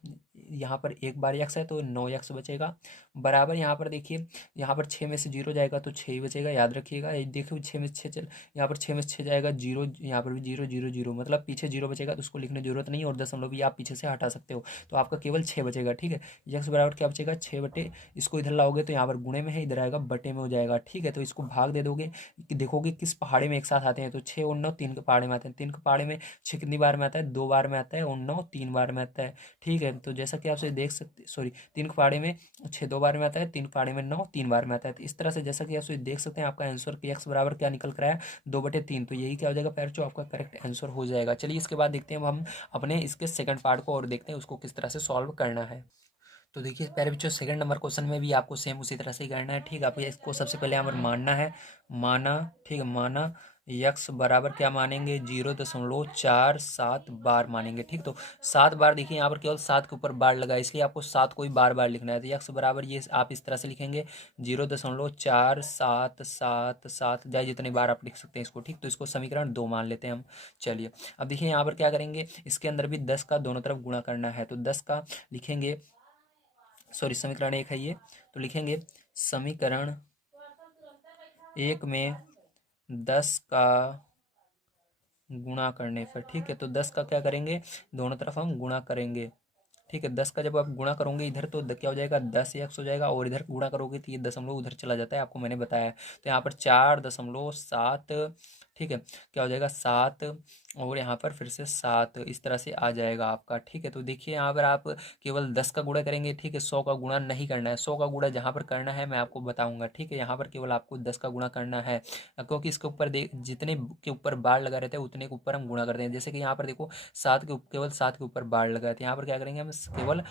यहाँ पर एक बार x है तो 9x बचेगा, बराबर यहाँ पर देखिए, यहाँ पर 6 में से 0 जाएगा तो 6 ही बचेगा, याद रखिएगा। ये देखो 6 में से 6 चल, यहाँ पर 6 में से 6 जाएगा 0, यहाँ पर भी 0 0 0, मतलब पीछे 0 बचेगा तो उसको लिखने की जरूरत नहीं, और दशमलव भी आप पीछे से हटा सकते हो, तो आपका केवल 6 बचेगा, ठीक है। यक्स बराबर क्या बचेगा, 6 बटे, इसको इधर लाओगे तो यहाँ पर गुणे में है, इधर आएगा बटे में हो जाएगा, ठीक है। तो इसको भाग दे दोगे, देखोगे किस पहाड़े में एक साथ आते हैं, तो 6 और 9 3 के पहाड़े में आते हैं, 3 के पहाड़े में 6 कितनी बार में आता है, 2 बार में आता है, और 9 3 बार में आता है, ठीक है। तो जैसा कि आप देख सकते, सॉरी, 3 के पहाड़े में 6 2 बार में आता है, 3 पहाड़े में 9 3 बार में आता है। तो इस तरह से जैसा कि आप देख सकते हैं आपका आंसर कि x बराबर क्या निकल कर आया, 2/3। तो यही क्या हो जाएगा पैर, जो आपका करेक्ट आंसर हो जाएगा। चलिए इसके बाद देखते हैं अब हम अपने इसके सेकंड पार्ट को, और देखते हैं उसको किस तरह से सॉल्व करना है। तो देखिए प्यारे बच्चों, सेकंड नंबर क्वेश्चन में भी आपको सेम उसी तरह से ही करना है, ठीक। आपको इसको सबसे पहले यहाँ पर मानना है, माना, ठीक है, माना यक्स बराबर क्या मानेंगे, 0.47 बार मानेंगे, ठीक। तो 7 बार, देखिए यहाँ पर केवल 7 के ऊपर बार लगा है, इसलिए आपको 7 को ही बार बार लिखना है। तो यक्स बराबर ये आप इस तरह से लिखेंगे 0.4777, जाए जितनी बार आप लिख सकते हैं इसको, ठीक। तो इसको समीकरण 2 मान लेते हैं हम। चलिए अब देखिए यहाँ पर क्या करेंगे, इसके अंदर भी 10 का दोनों तरफ गुणा करना है, तो 10 का लिखेंगे, सॉरी समीकरण 1 है ये, तो लिखेंगे समीकरण 1 में 10 का गुणा करने पर, ठीक है। तो 10 का क्या करेंगे, दोनों तरफ हम गुणा करेंगे, ठीक है। 10 का जब आप गुणा करोगे इधर तो क्या हो जाएगा, 10 हो जाएगा, और इधर गुणा करोगे तो ये दशमलव उधर चला जाता है, आपको मैंने बताया। तो यहाँ पर 4.7, ठीक है, क्या हो जाएगा 7, और यहाँ पर फिर से 7, इस तरह से आ जाएगा आपका, ठीक है। तो देखिए यहाँ पर आप केवल 10 का गुणा करेंगे, ठीक है, 100 का गुणा नहीं करना है। 100 का गुणा जहाँ पर करना है मैं आपको बताऊंगा, ठीक है। यहाँ पर केवल आपको 10 का गुणा करना है, क्योंकि इसके ऊपर जितने के ऊपर बार लगा रहता है उतने के ऊपर हम गुणा करते हैं। जैसे कि यहाँ पर देखो केवल 7 के ऊपर बार लगा रहता है, यहाँ पर क्या करेंगे हम केवल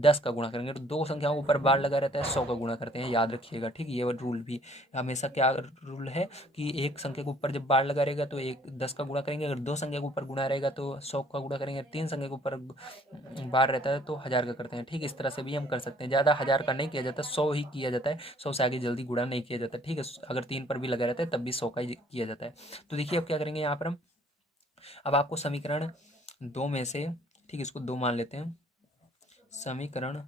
10 का गुणा करेंगे। तो दो संख्याओं के ऊपर बार लगा रहता है, 100 का गुणा करते हैं, याद रखिएगा, ठीक है। ये रूल भी हमेशा क्या रूल है कि एक संख्या के ऊपर जब बार लगा रहेगा तो 10 का गुणा करेंगे, अगर दो संख्या के ऊपर गुणा रहेगा तो 100 का गुणा करेंगे, तीन संख्या के ऊपर बार रहता है तो 1000 का करते हैं, ठीक है। इस तरह से भी हम कर सकते हैं, ज़्यादा 1000 का नहीं किया जाता, 100 ही किया जाता है, 100 से आगे जल्दी गुणा नहीं किया जाता, ठीक है। अगर 3 पर भी लगा रहता है तब भी 100 का ही किया जाता है। तो देखिए अब क्या करेंगे यहाँ पर हम, अब आपको समीकरण दो में से, ठीक है, इसको दो मान लेते हैं, समीकरण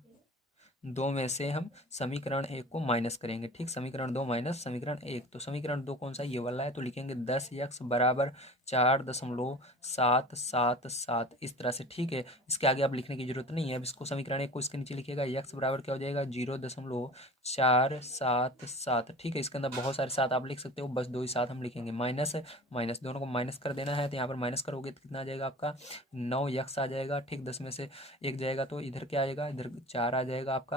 दो में से हम समीकरण एक को माइनस करेंगे, ठीक। समीकरण दो माइनस समीकरण एक, तो समीकरण दो कौन सा, ये वाला है, तो लिखेंगे 10x बराबर 4.777 इस तरह से, ठीक है। इसके आगे आप लिखने की जरूरत नहीं है। अब इसको समीकरण एक को इसके नीचे लिखिएगा, x बराबर क्या हो जाएगा 0.477, ठीक है। इसके अंदर बहुत सारे सात आप लिख सकते हो, बस दो ही सात हम लिखेंगे, माइनस माइनस दोनों को माइनस कर देना है। तो यहाँ पर माइनस करोगे तो कितना आ जाएगा आपका 9x आ जाएगा, ठीक। 10 में से एक जाएगा तो इधर क्या आएगा, इधर 4 आ जाएगा आपका,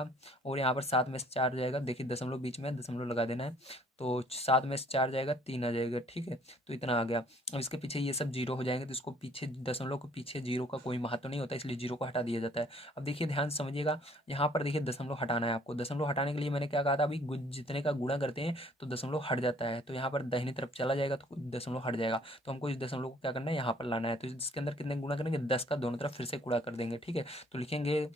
और यहाँ पर 7 में से 4 जाएगा, देखिए दशमलव बीच में, दशमलव लगा देना है। तो 7 में से 4 जाएगा, 3 आ जाएगा, ठीक है। तो इतना आ गया। अब इसके पीछे ये सब जीरो हो जाएंगे, तो इसको पीछे दशमलव को पीछे जीरो का कोई महत्व नहीं होता, इसलिए जीरो को हटा दिया जाता है। अब देखिए ध्यान से समझिएगा, यहाँ पर देखिए दशमलव हटाना है आपको। दशमलव हटाने के लिए मैंने क्या कहा था, अभी जितने का गुणा करते हैं तो दशमलव हट जाता है, तो यहाँ पर दाहिनी तरफ चला जाएगा तो दशमलव हट जाएगा। तो हमको इस दशमलव को क्या करना है, यहाँ पर लाना है। तो इसके अंदर कितने गुणा करेंगे, 10 का दोनों तरफ फिर से गुणा कर देंगे, ठीक है। तो लिखेंगे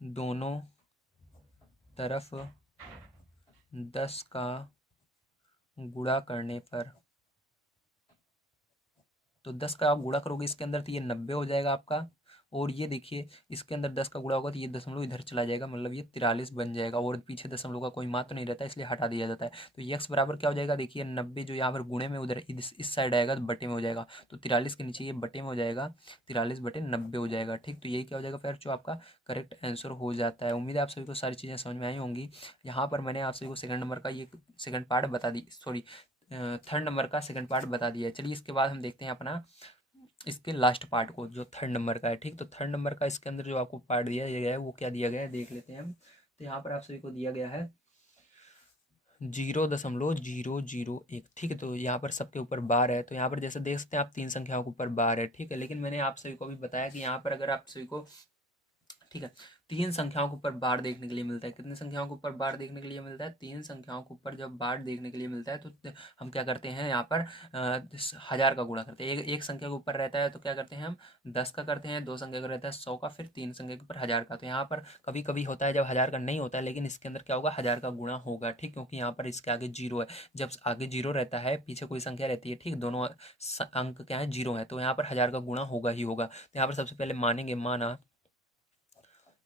दोनों तरफ 10 का गुणा करने पर, तो 10 का आप गुणा करोगे इसके अंदर तो ये 90 हो जाएगा आपका, और ये देखिए इसके अंदर 10 का गुणा होगा तो ये दशमलव इधर चला जाएगा, मतलब ये 43 बन जाएगा, और पीछे दशमलव का कोई मात्र नहीं रहता इसलिए हटा दिया जाता है। तो ये x बराबर क्या हो जाएगा, देखिए 90 जो यहाँ पर गुणे में उधर इस साइड आएगा तो बटे में हो जाएगा, तो 43 के नीचे ये बटे में हो जाएगा, 43/90 हो जाएगा, ठीक। तो यही क्या हो जाएगा फिर जो आपका करेक्ट आंसर हो जाता है। उम्मीद है आप सभी को सारी चीज़ें समझ में आई होंगी। यहाँ पर मैंने आप सभी को सेकंड नंबर का ये सेकंड पार्ट बता दी, सॉरी थर्ड नंबर का सेकंड पार्ट बता दिया है। चलिए इसके बाद हम देखते हैं अपना इसके लास्ट पार्ट को जो थर्ड नंबर का है, ठीक। तो थर्ड नंबर का इसके अंदर जो आपको पार्ट दिया गया है वो क्या दिया गया है देख लेते हैं हम। तो यहाँ पर आप सभी को दिया गया है 0.001, ठीक है। तो यहाँ पर सबके ऊपर बार है, तो यहाँ पर जैसे देख सकते हैं आप तीन संख्याओं के ऊपर बार है, ठीक है। लेकिन मैंने आप सभी को भी बताया कि यहाँ पर अगर आप सभी को, ठीक है, तीन संख्याओं के ऊपर बार देखने के लिए मिलता है, कितनी संख्याओं के ऊपर बार देखने के लिए मिलता है, तीन संख्याओं के ऊपर जब बार देखने के लिए मिलता है तो हम क्या करते हैं यहाँ पर 1000 का गुणा करते हैं। एक संख्या के ऊपर रहता है तो क्या करते हैं हम 10 का करते हैं, दो संख्या का रहता है 100 का, फिर तीन संख्या के ऊपर 1000 का। तो यहाँ पर कभी कभी होता है जब 1000 का नहीं होता है, लेकिन इसके अंदर क्या होगा 1000 का गुणा होगा, ठीक, क्योंकि यहाँ पर इसके आगे जीरो है। जब आगे जीरो रहता है पीछे कोई संख्या रहती है, ठीक, दोनों अंक क्या है जीरो है, तो यहाँ पर 1000 का गुणा होगा ही होगा। तो यहाँ पर सबसे पहले मानेंगे, माना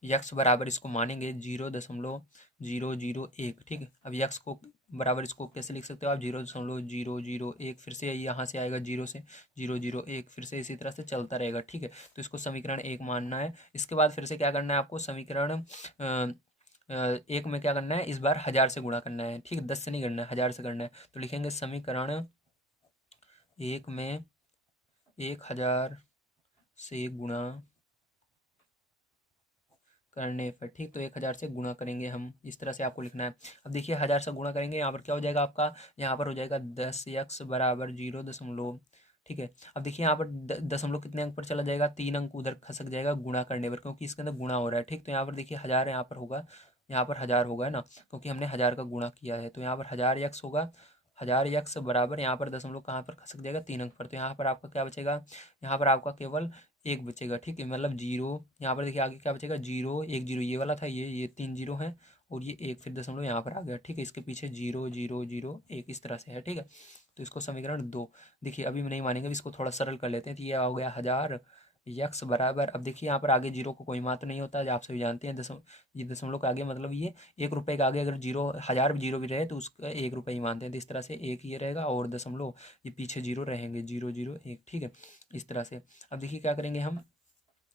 यक्स बराबर इसको मानेंगे 0.001, ठीक है। अब यक्स को बराबर इसको कैसे लिख सकते हो आप, 0.001, फिर से यहाँ से आएगा जीरो से 0.01, फिर से इसी तरह से चलता रहेगा, ठीक है। तो इसको समीकरण एक मानना है। इसके बाद फिर से क्या करना है आपको, समीकरण एक में क्या करना है, इस बार 1000 से गुणा करना है, ठीक है, 10 से नहीं करना है, 1000 से करना है। तो लिखेंगे समीकरण एक में 1000 से गुणा करने पर, ठीक। तो 1000 से गुणा करेंगे हम, इस तरह से आपको लिखना है। अब देखिए 1000 से गुणा करेंगे, यहाँ पर क्या हो जाएगा आपका, यहाँ पर हो जाएगा 10x बराबर 0 दशमलव, ठीक है। अब देखिए यहाँ पर दशमलव कितने अंक पर चला जाएगा, 3 अंक उधर खसक जाएगा गुणा करने पर, क्योंकि इसके अंदर गुणा हो रहा है, ठीक। तो यहाँ पर देखिए 1000 यहाँ पर होगा, यहाँ पर 1000 होगा, है ना, क्योंकि हमने 1000 का गुणा किया है। तो यहाँ पर 1000x होगा, 1000x बराबर यहाँ पर दशमलव कहाँ पर खसक जाएगा, 3 अंक पर। तो यहाँ पर आपका क्या बचेगा, यहाँ पर आपका केवल एक बचेगा, ठीक है, मतलब जीरो। यहाँ पर देखिए आगे क्या बचेगा, जीरो, एक जीरो ये वाला था, ये तीन जीरो है, और ये एक फिर दशमलव यहाँ पर आ गया, ठीक है। इसके पीछे 0.001 इस तरह से है, ठीक है। तो इसको समीकरण दो, देखिए अभी नहीं मानेंगे, अभी इसको थोड़ा सरल कर लेते हैं। तो ये हो गया 1000, यक्स बराबर, अब देखिए यहाँ पर आगे जीरो को कोई मात्र नहीं होता है, आप सभी जानते हैं। ये दशमलव के आगे मतलब ये 1 रुपये के आगे अगर जीरो, 1000 जीरो भी रहे तो उसका 1 रुपये ही मानते हैं। तो इस तरह से एक ये रहेगा और दशमलव ये पीछे जीरो रहेंगे, 001, ठीक है, इस तरह से। अब देखिए क्या करेंगे हम,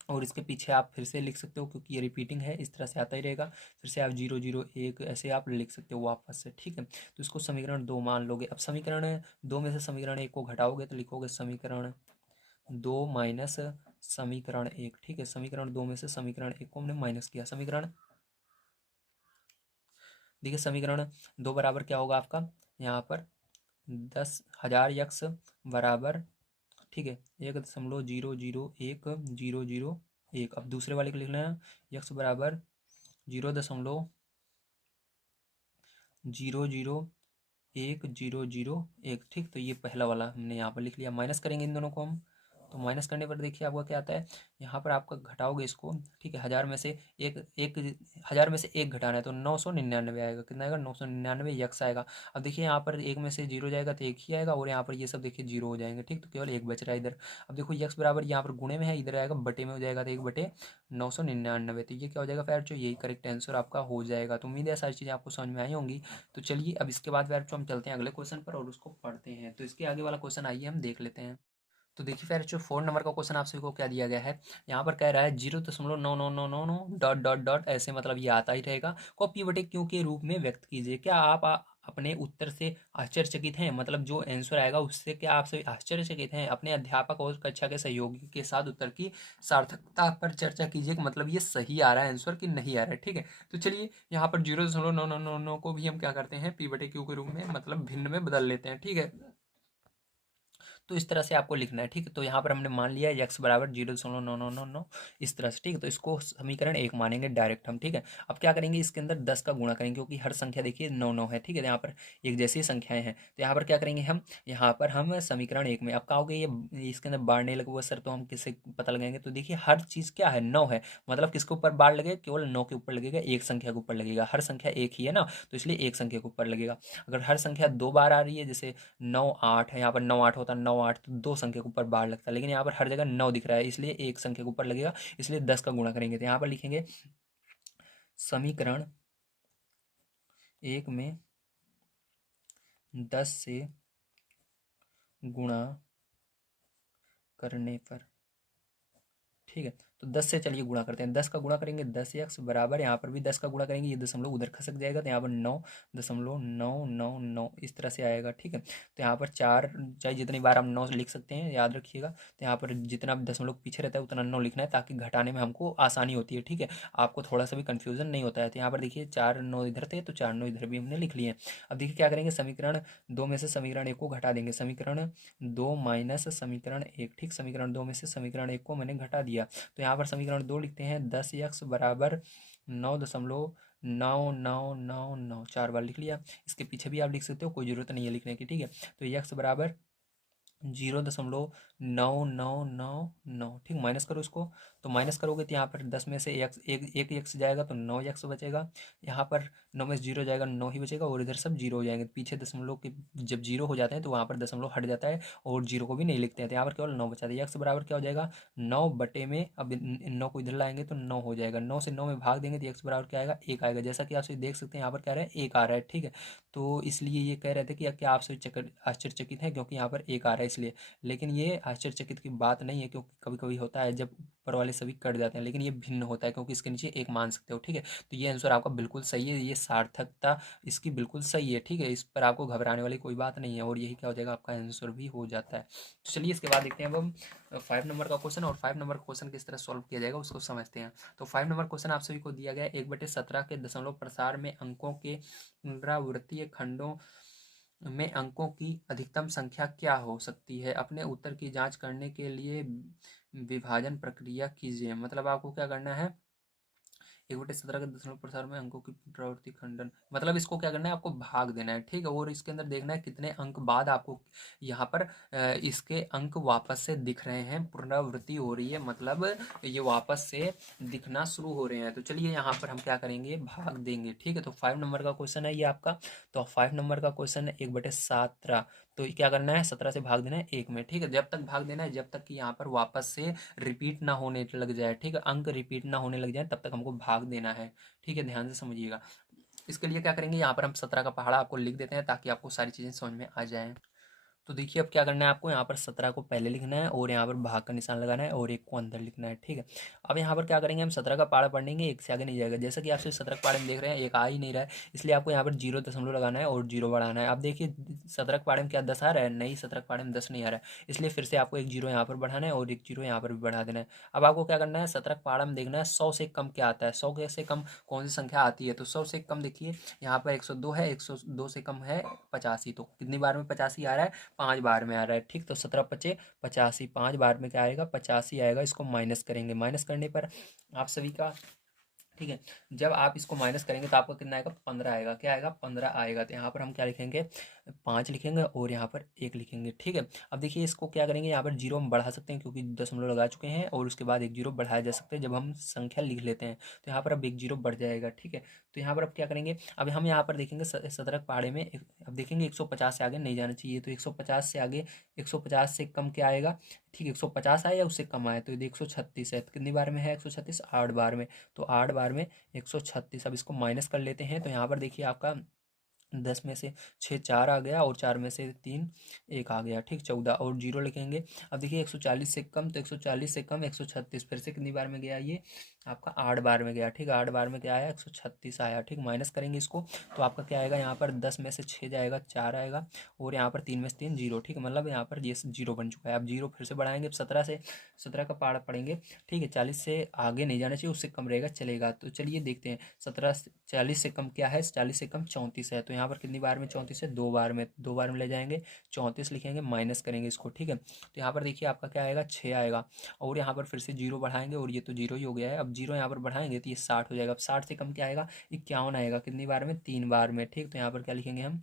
और इसके पीछे आप फिर से लिख सकते हो क्योंकि ये रिपीटिंग है, इस तरह से आता ही रहेगा। फिर से आप 001 ऐसे आप लिख सकते हो वापस से, ठीक है। तो इसको समीकरण 2 मान लोगे। अब समीकरण 2 में से समीकरण 1 को घटाओगे तो लिखोगे समीकरण 2 माइनस समीकरण 1, ठीक है। समीकरण 2 में से समीकरण 1 को हमने माइनस किया। समीकरण, देखिए समीकरण 2 बराबर क्या होगा आपका यहाँ पर 10,000 यक्स बराबर, ठीक है, 1.001 अब दूसरे वाले को लिख लेना, यक्स बराबर 0.001, ठीक। तो ये पहला वाला हमने यहाँ पर लिख लिया। माइनस करेंगे इन दोनों को हम, तो माइनस करने पर देखिए आपका क्या आता है, यहाँ पर आपका घटाओगे इसको, ठीक है। 1000 में से एक एक 1000 में से एक घटाना है तो 999 आएगा। कितना आएगा, 999 यक्स आएगा। अब देखिए यहाँ पर एक में से जीरो जाएगा तो एक ही आएगा, और यहाँ पर ये सब देखिए जीरो हो जाएंगे, ठीक। तो केवल एक बच रहा है इधर। अब देखो यक्स बराबर यहाँ पर गुणे में है, इधर आएगा बटे में हो जाएगा, तो 1/999। तो ये क्या हो जाएगा फिर, जो यही करेक्ट आंसर आपका हो जाएगा। तो उम्मीद है सारी चीज़ें आपको समझ में आई होंगी। तो चलिए अब इसके बाद फिर हम चलते हैं अगले क्वेश्चन पर और उसको पढ़ते हैं। तो इसके आगे वाला क्वेश्चन आइए हम देख लेते हैं। तो देखिए फिर जो 4 नंबर का क्वेश्चन आप सभी को क्या दिया गया है, यहाँ पर कह रहा है 0.9999 डॉट डॉट डॉट ऐसे, मतलब ये आता ही रहेगा, को पी बटे क्यू के रूप में व्यक्त कीजिए। क्या आप अपने उत्तर से आश्चर्यचकित हैं, मतलब जो आंसर आएगा उससे क्या आप सभी आश्चर्यचकित हैं? अपने अध्यापक और कक्षा के सहयोगी के साथ उत्तर की सार्थकता पर चर्चा कीजिए कि मतलब ये सही आ रहा है आंसर कि नहीं आ रहा है, ठीक है। तो चलिए यहाँ पर 0.999 को भी हम क्या करते हैं, पी बटे क्यू के रूप में मतलब भिन्न में बदल लेते हैं, ठीक है। तो इस तरह से आपको लिखना है, ठीक है। तो यहाँ पर हमने मान लिया x बराबर 0.9999 इस तरह से, ठीक है। तो इसको समीकरण 1 मानेंगे डायरेक्ट हम, ठीक है। अब क्या करेंगे, इसके अंदर 10 का गुणा करेंगे क्योंकि हर संख्या देखिए 9 है, ठीक है। यहाँ पर एक जैसी संख्याएं हैं, तो यहाँ पर क्या करेंगे हम, यहाँ पर हम समीकरण 1 में, अब कहोगे ये इसके अंदर बाढ़ नहीं लगा हुआ सर, तो हम किससे पता लगाएंगे। तो देखिए हर चीज़ क्या है, 9 है, मतलब किसके ऊपर बाढ़ लगेगा, केवल 9 के ऊपर लगेगा, एक संख्या के ऊपर लगेगा। हर संख्या एक ही है ना, तो इसलिए एक संख्या के ऊपर लगेगा। अगर हर संख्या 2 बार आ रही है, जैसे 9 8 है, यहाँ पर 9 8 होता है, 9 8 तो 2 संख्या के ऊपर बार लगता है, लेकिन यहाँ पर हर जगह 9 दिख रहा है इसलिए एक संख्या के ऊपर लगेगा, इसलिए 10 का गुणा करेंगे। तो यहाँ पर लिखेंगे समीकरण 1 में 10 से गुणा करने पर, ठीक है। तो 10 से चलिए गुणा करते हैं, 10 का गुणा करेंगे 10 बराबर, यहाँ पर भी 10 का गुणा करेंगे, ये दशमलव उधर खसक जाएगा तो यहाँ पर 9.999 इस तरह से आएगा, ठीक है। तो यहाँ पर 4 चाहे जितनी बार हम 9 लिख सकते हैं, याद रखिएगा। तो यहाँ पर जितना दशमलव पीछे रहता है उतना 9 लिखना है ताकि घटाने में हमको आसानी होती है, ठीक है। आपको थोड़ा सा भी कन्फ्यूजन नहीं होता है। तो यहाँ पर देखिए 4 9 इधर थे तो 4 9 इधर भी हमने लिख लिए। अब देखिए क्या करेंगे, समीकरण 2 में से समीकरण 1 को घटा देंगे, समीकरण 2 माइनस समीकरण 1, ठीक। समीकरण 2 में से समीकरण 1 को मैंने घटा दिया, तो यहाँ पर समीकरण 2 लिखते हैं 10 बराबर 9.9999, 4 बार लिख लिया। इसके पीछे भी आप लिख सकते हो, कोई जरूरत नहीं है लिखने की, ठीक है। तो यक्स बराबर 0.9999, ठीक। माइनस करो इसको, तो माइनस करोगे तो यहाँ पर 10 में से एक यक्स जाएगा तो 9 यक्स बचेगा। यहाँ पर 9 में से जीरो जाएगा, 9 ही बचेगा, और इधर सब जीरो हो जाएंगे। पीछे दशमलव के जब जीरो हो जाते हैं तो वहाँ पर दशमलव हट जाता है और जीरो को भी नहीं लिखते हैं, तो यहाँ पर केवल 9 बचा है। यक्स बराबर क्या हो जाएगा, 9 बटे में, अब इन 9 को इधर लाएंगे तो 9 हो जाएगा, 9 से 9 में भाग देंगे तो यक्स बराबर क्या आएगा, 1 आएगा। जैसा कि आप देख सकते हैं यहाँ पर क्या रहा है, 1 आ रहा है, ठीक है। तो इसलिए ये कह रहे थे कि क्या आप सभी आश्चर्यचकित हैं क्योंकि यहाँ पर 1 आ रहा है इसलिए, लेकिन ये आश्चर्यचकित की बात नहीं है क्योंकि कभी कभी होता है जब ऊपर वाले सभी कट जाते हैं, लेकिन ये भिन्न होता है क्योंकि इसके नीचे एक मान सकते हो, ठीक है। तो ये आंसर आपका बिल्कुल सही है, ये सार्थकता इसकी बिल्कुल सही है, ठीक है। इस पर आपको घबराने वाली कोई बात नहीं है, और यही क्या हो जाएगा, आपका आंसर भी हो जाता है। तो चलिए इसके बाद देखते हैं अब हम 5 नंबर का क्वेश्चन, और 5 नंबर का क्वेश्चन किस तरह सॉल्व किया जाएगा उसको समझते हैं। तो 5 नंबर क्वेश्चन आप सभी को दिया गया है, 1/17 के दशमलव प्रसार में अंकों के पुनरावृत्तीय खंडों में अंकों की अधिकतम संख्या क्या हो सकती है, अपने उत्तर की जांच करने के लिए विभाजन प्रक्रिया कीजिए। मतलब आपको क्या करना है, 1/17 के दशमलव प्रसार में अंकों की प्रवृत्ति खंडन, मतलब इसको क्या करना है, आपको भाग देना है, ठीक है। और इसके अंदर देखना है कितने अंक बाद आपको यहाँ पर इसके अंक वापस से दिख रहे हैं, पुनरावृत्ति हो रही है, मतलब ये वापस से दिखना शुरू हो रहे हैं। तो चलिए यहाँ पर हम क्या करेंगे, भाग देंगे, ठीक है। तो 5 नंबर का क्वेश्चन है ये आपका। तो 5 नंबर का क्वेश्चन है 1/17, तो क्या करना है, 17 से भाग देना है 1 में, ठीक है। जब तक भाग देना है जब तक कि यहाँ पर वापस से रिपीट ना होने लग जाए, ठीक है, अंक रिपीट ना होने लग जाए तब तक हमको भाग देना है, ठीक है, ध्यान से समझिएगा। इसके लिए क्या करेंगे, यहाँ पर हम 17 का पहाड़ा आपको लिख देते हैं ताकि आपको सारी चीज़ें समझ में आ जाएँ। तो देखिए अब क्या करना है आपको, यहाँ पर 17 को पहले लिखना है और यहाँ पर भाग का निशान लगाना है और 1 को अंदर लिखना है, ठीक है। अब यहाँ पर क्या करेंगे, हम 17 का पहाड़ा पढ़ेंगे, 1 से आगे नहीं जाएगा। जैसा कि आप 17 के पहाड़े में देख रहे हैं 1 आ ही नहीं रहा है, इसलिए आपको यहाँ पर 0 दशमलव लगाना है और 0 बढ़ाना है। अब देखिए 17 के पहाड़े में क्या 10 आ रहा है, नहीं, 17 के पहाड़े में 10 नहीं आ रहा है, इसलिए फिर से आपको 1 0 यहाँ पर बढ़ाना है और 1 0 यहाँ पर भी बढ़ा देना है। अब आपको क्या करना है, 17 के पहाड़ा में देखना है 100 से कम क्या आता है, 100 से कम कौन सी संख्या आती है। तो 100 से कम देखिए यहाँ पर 102 है, 102 से कम है 85, तो कितनी बार में 85 आ रहा है, 5 बार में आ रहा है, ठीक। तो 17 पचे 85, 5 बार में क्या आएगा, 85 आएगा। इसको माइनस करेंगे, माइनस करने पर आप सभी का, ठीक है, जब आप इसको माइनस करेंगे तो आपको कितना आएगा, 15 आएगा। क्या आएगा, 15 आएगा। तो यहाँ पर हम क्या लिखेंगे, 5 लिखेंगे और यहाँ पर 1 लिखेंगे, ठीक है। अब देखिए इसको क्या करेंगे, यहाँ पर 0 हम बढ़ा सकते हैं क्योंकि दशमलव लगा चुके हैं, और उसके बाद 1 0 बढ़ाया जा सकता है जब हम संख्या लिख लेते हैं। तो यहाँ पर अब 1 0 बढ़ जाएगा, ठीक है। तो यहाँ पर अब क्या करेंगे, अब हम यहाँ पर देखेंगे 17 पहाड़े में अब देखेंगे 150 से आगे नहीं जाना चाहिए। तो 150 से आगे, 150 से कम क्या आएगा, ठीक है, 150 आए या उससे कम आए, तो ये 136 है। तो कितनी बार में है 136, 8 बार में। तो 8 बार में 136। अब इसको माइनस कर लेते हैं, तो यहाँ पर देखिए आपका 10 में से 6 4 आ गया और 4 में से 3 1 आ गया, ठीक, 14 और 0 लिखेंगे। अब देखिए 140 से कम, तो 140 से कम 136, फिर से कितनी बार में गया ये आपका 8 बार में गया, ठीक, 8 बार में क्या आया, 136 आया, ठीक। माइनस करेंगे इसको तो आपका क्या आएगा, यहाँ पर 10 में से 6 जाएगा 4 आएगा और यहाँ पर 3 में से 3 0, ठीक है, मतलब यहाँ पर ये 0 बन चुका है। अब 0 फिर से बढ़ाएंगे, अब 17 से 17 का पारा पढ़ेंगे, ठीक है। 40 से आगे नहीं जाना चाहिए, उससे कम रहेगा चलेगा। तो चलिए देखते हैं 40 से कम क्या है, 40 से कम 34 है। तो यहाँ पर कितनी बार में 34 है, 2 बार में, 2 बार में ले जाएंगे, 34 लिखेंगे, माइनस करेंगे इसको, ठीक है। तो यहाँ पर देखिए आपका क्या आएगा, 6 आएगा और यहाँ पर फिर से 0 बढ़ाएंगे और ये तो 0 ही हो गया है। अब 0 यहाँ पर बढ़ाएंगे तो ये 60 हो जाएगा। अब 60 से कम क्या आएगा, 51 आएगा, कितनी बार में, 3 बार में, ठीक। तो यहाँ पर क्या लिखेंगे हम,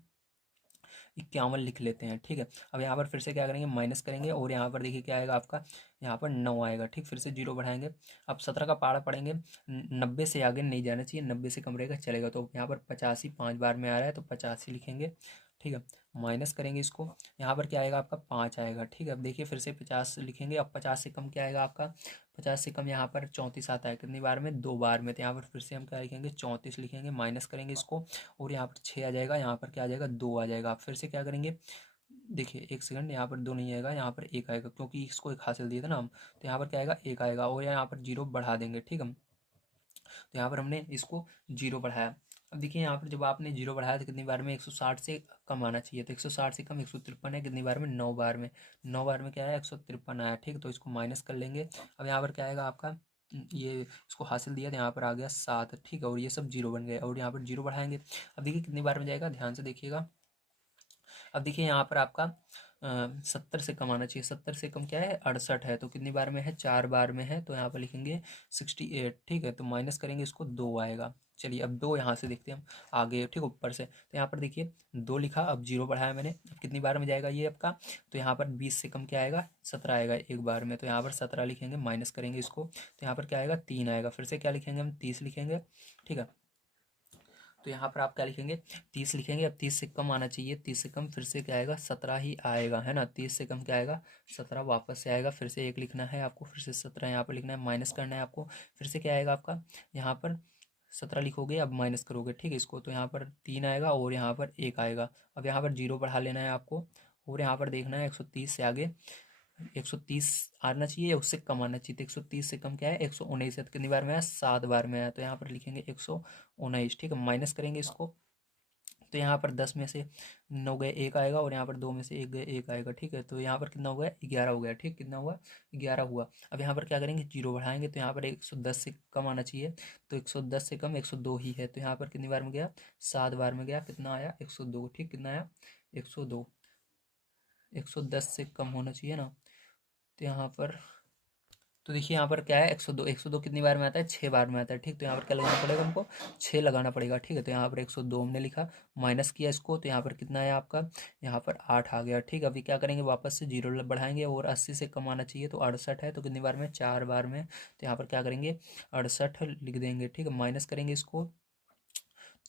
51 लिख लेते हैं, ठीक है। अब यहाँ पर फिर से क्या करेंगे, माइनस करेंगे और यहाँ पर देखिए क्या आएगा आपका, यहाँ पर 9 आएगा, ठीक। फिर से 0 बढ़ाएंगे। अब 17 का पारा पढ़ेंगे, 90 से आगे नहीं जाना चाहिए, 90 से कम रहेगा चलेगा। तो यहाँ पर 85 5 बार में आ रहा है तो 85 लिखेंगे, ठीक है। माइनस करेंगे इसको, यहाँ पर क्या आएगा आपका, 5 आएगा, ठीक है। अब देखिए फिर से 50 लिखेंगे। अब 50 से कम क्या आएगा आपका, 50 से कम यहाँ पर 34 आता है, कितनी बार में, 2 बार में। तो यहाँ पर फिर से हम क्या लिखेंगे, 34 लिखेंगे, माइनस करेंगे इसको और यहाँ पर 6 आ जाएगा, यहाँ पर क्या आ जाएगा, 2 आ जाएगा। फिर से क्या करेंगे, देखिए 1 सेकंड, यहाँ पर 2 नहीं आएगा, यहाँ पर 1 आएगा क्योंकि इसको 1 हासिल दिया था ना हम। तो यहाँ पर क्या आएगा, 1 आएगा और यहाँ पर 0 बढ़ा देंगे, ठीक है। तो यहाँ पर हमने इसको 0 बढ़ाया। अब देखिए यहाँ पर जब आपने 0 बढ़ाया तो कितनी बार में, 160 से कम आना चाहिए। तो 160 से कम 153 है, कितनी बार में, 9 बार में। 9 बार में क्या आया, 153 आया, ठीक। तो इसको माइनस कर लेंगे। अब यहाँ पर क्या आएगा आपका, ये इसको हासिल दिया तो यहाँ पर आ गया 7, ठीक है, और ये सब 0 बन गए और यहाँ पर 0 बढ़ाएंगे। अब देखिए कितनी बार में जाएगा, ध्यान से देखिएगा। अब देखिए यहाँ पर आपका 70 से कम आना चाहिए। 70 से कम क्या है, 68 है, तो कितनी बार में है, 4 बार में है। तो यहाँ पर लिखेंगे 68, ठीक है। तो माइनस करेंगे इसको, 2 आएगा। चलिए अब 2 यहाँ से देखते हैं हम आगे, ठीक, ऊपर से। तो यहाँ पर देखिए 2 लिखा, अब 0 बढ़ाया मैंने। अब कितनी बार में जाएगा ये आपका, तो यहाँ पर 20 से कम क्या आएगा, 17 आएगा 1 बार में। तो यहाँ पर 17 लिखेंगे, माइनस करेंगे इसको। तो यहाँ पर क्या आएगा, 3 आएगा। फिर से क्या लिखेंगे हम, 30 लिखेंगे, ठीक है। तो यहाँ पर आप क्या लिखेंगे, 30 लिखेंगे। अब 30 से कम आना चाहिए, 30 से कम फिर से क्या आएगा, 17 ही आएगा, है ना। 30 से कम क्या आएगा, 17 वापस से आएगा। फिर से 1 लिखना है आपको, फिर से 17 यहाँ पर लिखना है, माइनस करना है आपको। फिर से क्या आएगा आपका, यहाँ पर 17 लिखोगे, अब माइनस करोगे, ठीक है इसको। तो यहाँ पर 3 आएगा और यहाँ पर 1 आएगा। अब यहाँ पर 0 बढ़ा लेना है आपको और यहाँ पर देखना है 130 से आगे 130 आना चाहिए या उससे कम आना चाहिए। तो 130 से कम क्या है, 119 है। तो कितनी बार में आया, 7 बार में आया। तो यहाँ पर लिखेंगे 119, ठीक है। माइनस करेंगे इसको, तो यहाँ पर 10 में से 9 गए 1 आएगा और यहाँ पर 2 में से 1 गए 1 आएगा, ठीक है। तो यहाँ पर कितना हो गया, 11 हो गया, ठीक। कितना हुआ, 11 हुआ। अब यहाँ पर क्या करेंगे, 0 बढ़ाएंगे। तो यहाँ पर 110 से कम आना चाहिए, तो 110 से कम 102 ही है। तो यहाँ पर कितनी बार में गया, 7 बार में गया। कितना आया, 102, ठीक। कितना आया, 102। 110 से कम होना चाहिए ना। तो यहाँ पर, तो देखिए यहाँ पर क्या है, 102, 102 कितनी बार में आता है, 6 बार में आता है, ठीक। तो यहाँ पर क्या लगाना पड़ेगा हमको, 6 लगाना पड़ेगा, ठीक है। तो यहाँ पर 102 हमने लिखा, माइनस किया इसको, तो यहाँ पर कितना है आपका, यहाँ पर 8 आ गया, ठीक। अभी क्या करेंगे, वापस से 0 बढ़ाएंगे और 80 से कम आना चाहिए। तो 68 है, तो कितनी बार में, 4 बार में। तो यहाँ पर क्या करेंगे, 68 लिख देंगे, ठीक है। माइनस करेंगे इसको,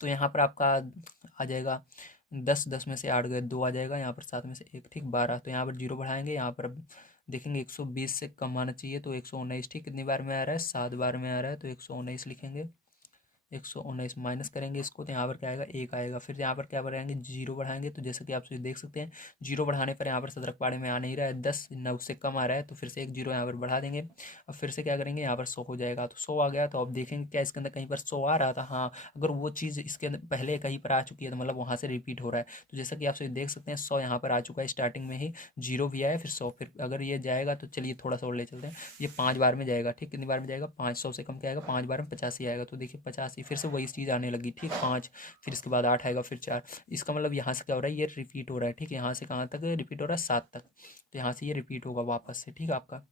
तो यहाँ पर आपका आ जाएगा 10, 10 में से 8 गए 2 आ जाएगा, यहाँ पर 7 में से 1, ठीक 12। तो यहाँ पर 0 बढ़ाएंगे, यहाँ पर अब देखेंगे 120 से कम आना चाहिए, तो 119, ठीक कितनी बार में आ रहा है, 7 बार में आ रहा है, तो 119 लिखेंगे। 119 माइनस करेंगे इसको, तो यहाँ पर क्या आएगा, 1 आएगा। फिर यहाँ पर क्या बढ़ाएंगे, 0 बढ़ाएंगे, तो जैसे कि आप सभी देख सकते हैं 0 बढ़ाने पर यहाँ पर सदरक पाड़े में आ नहीं रहा है, 10 न उससे कम आ रहा है, तो फिर से एक 0 यहाँ पर बढ़ा देंगे। अब फिर से क्या करेंगे, यहाँ पर 100 हो जाएगा, तो 100 आ गया। तो अब देखेंगे क्या इसके अंदर कहीं पर 100 आ रहा था, हाँ अगर वो चीज़ इसके अंदर पहले कहीं पर आ चुकी है तो मतलब वहाँ से रिपीट हो रहा है। तो जैसा कि आप सभी देख सकते हैं 100 यहाँ पर आ चुका है स्टार्टिंग में ही, 0 भी आया फिर 100, फिर अगर ये जाएगा तो चलिए थोड़ा सा और ले चलते हैं। ये 5 बार में जाएगा, ठीक कितनी बार में जाएगा, 500 से कम क्या आएगा, 5 बार में 85 आएगा। तो देखिए 85, फिर से वही चीज़ आने लगी, ठीक 5, फिर इसके बाद 8 आएगा, फिर 4। इसका मतलब यहाँ से क्या हो रहा है, ये रिपीट हो रहा है, ठीक है यहाँ से कहाँ तक रिपीट हो रहा है, 7 तक। तो यहाँ से ये रिपीट होगा वापस से, ठीक है आपका।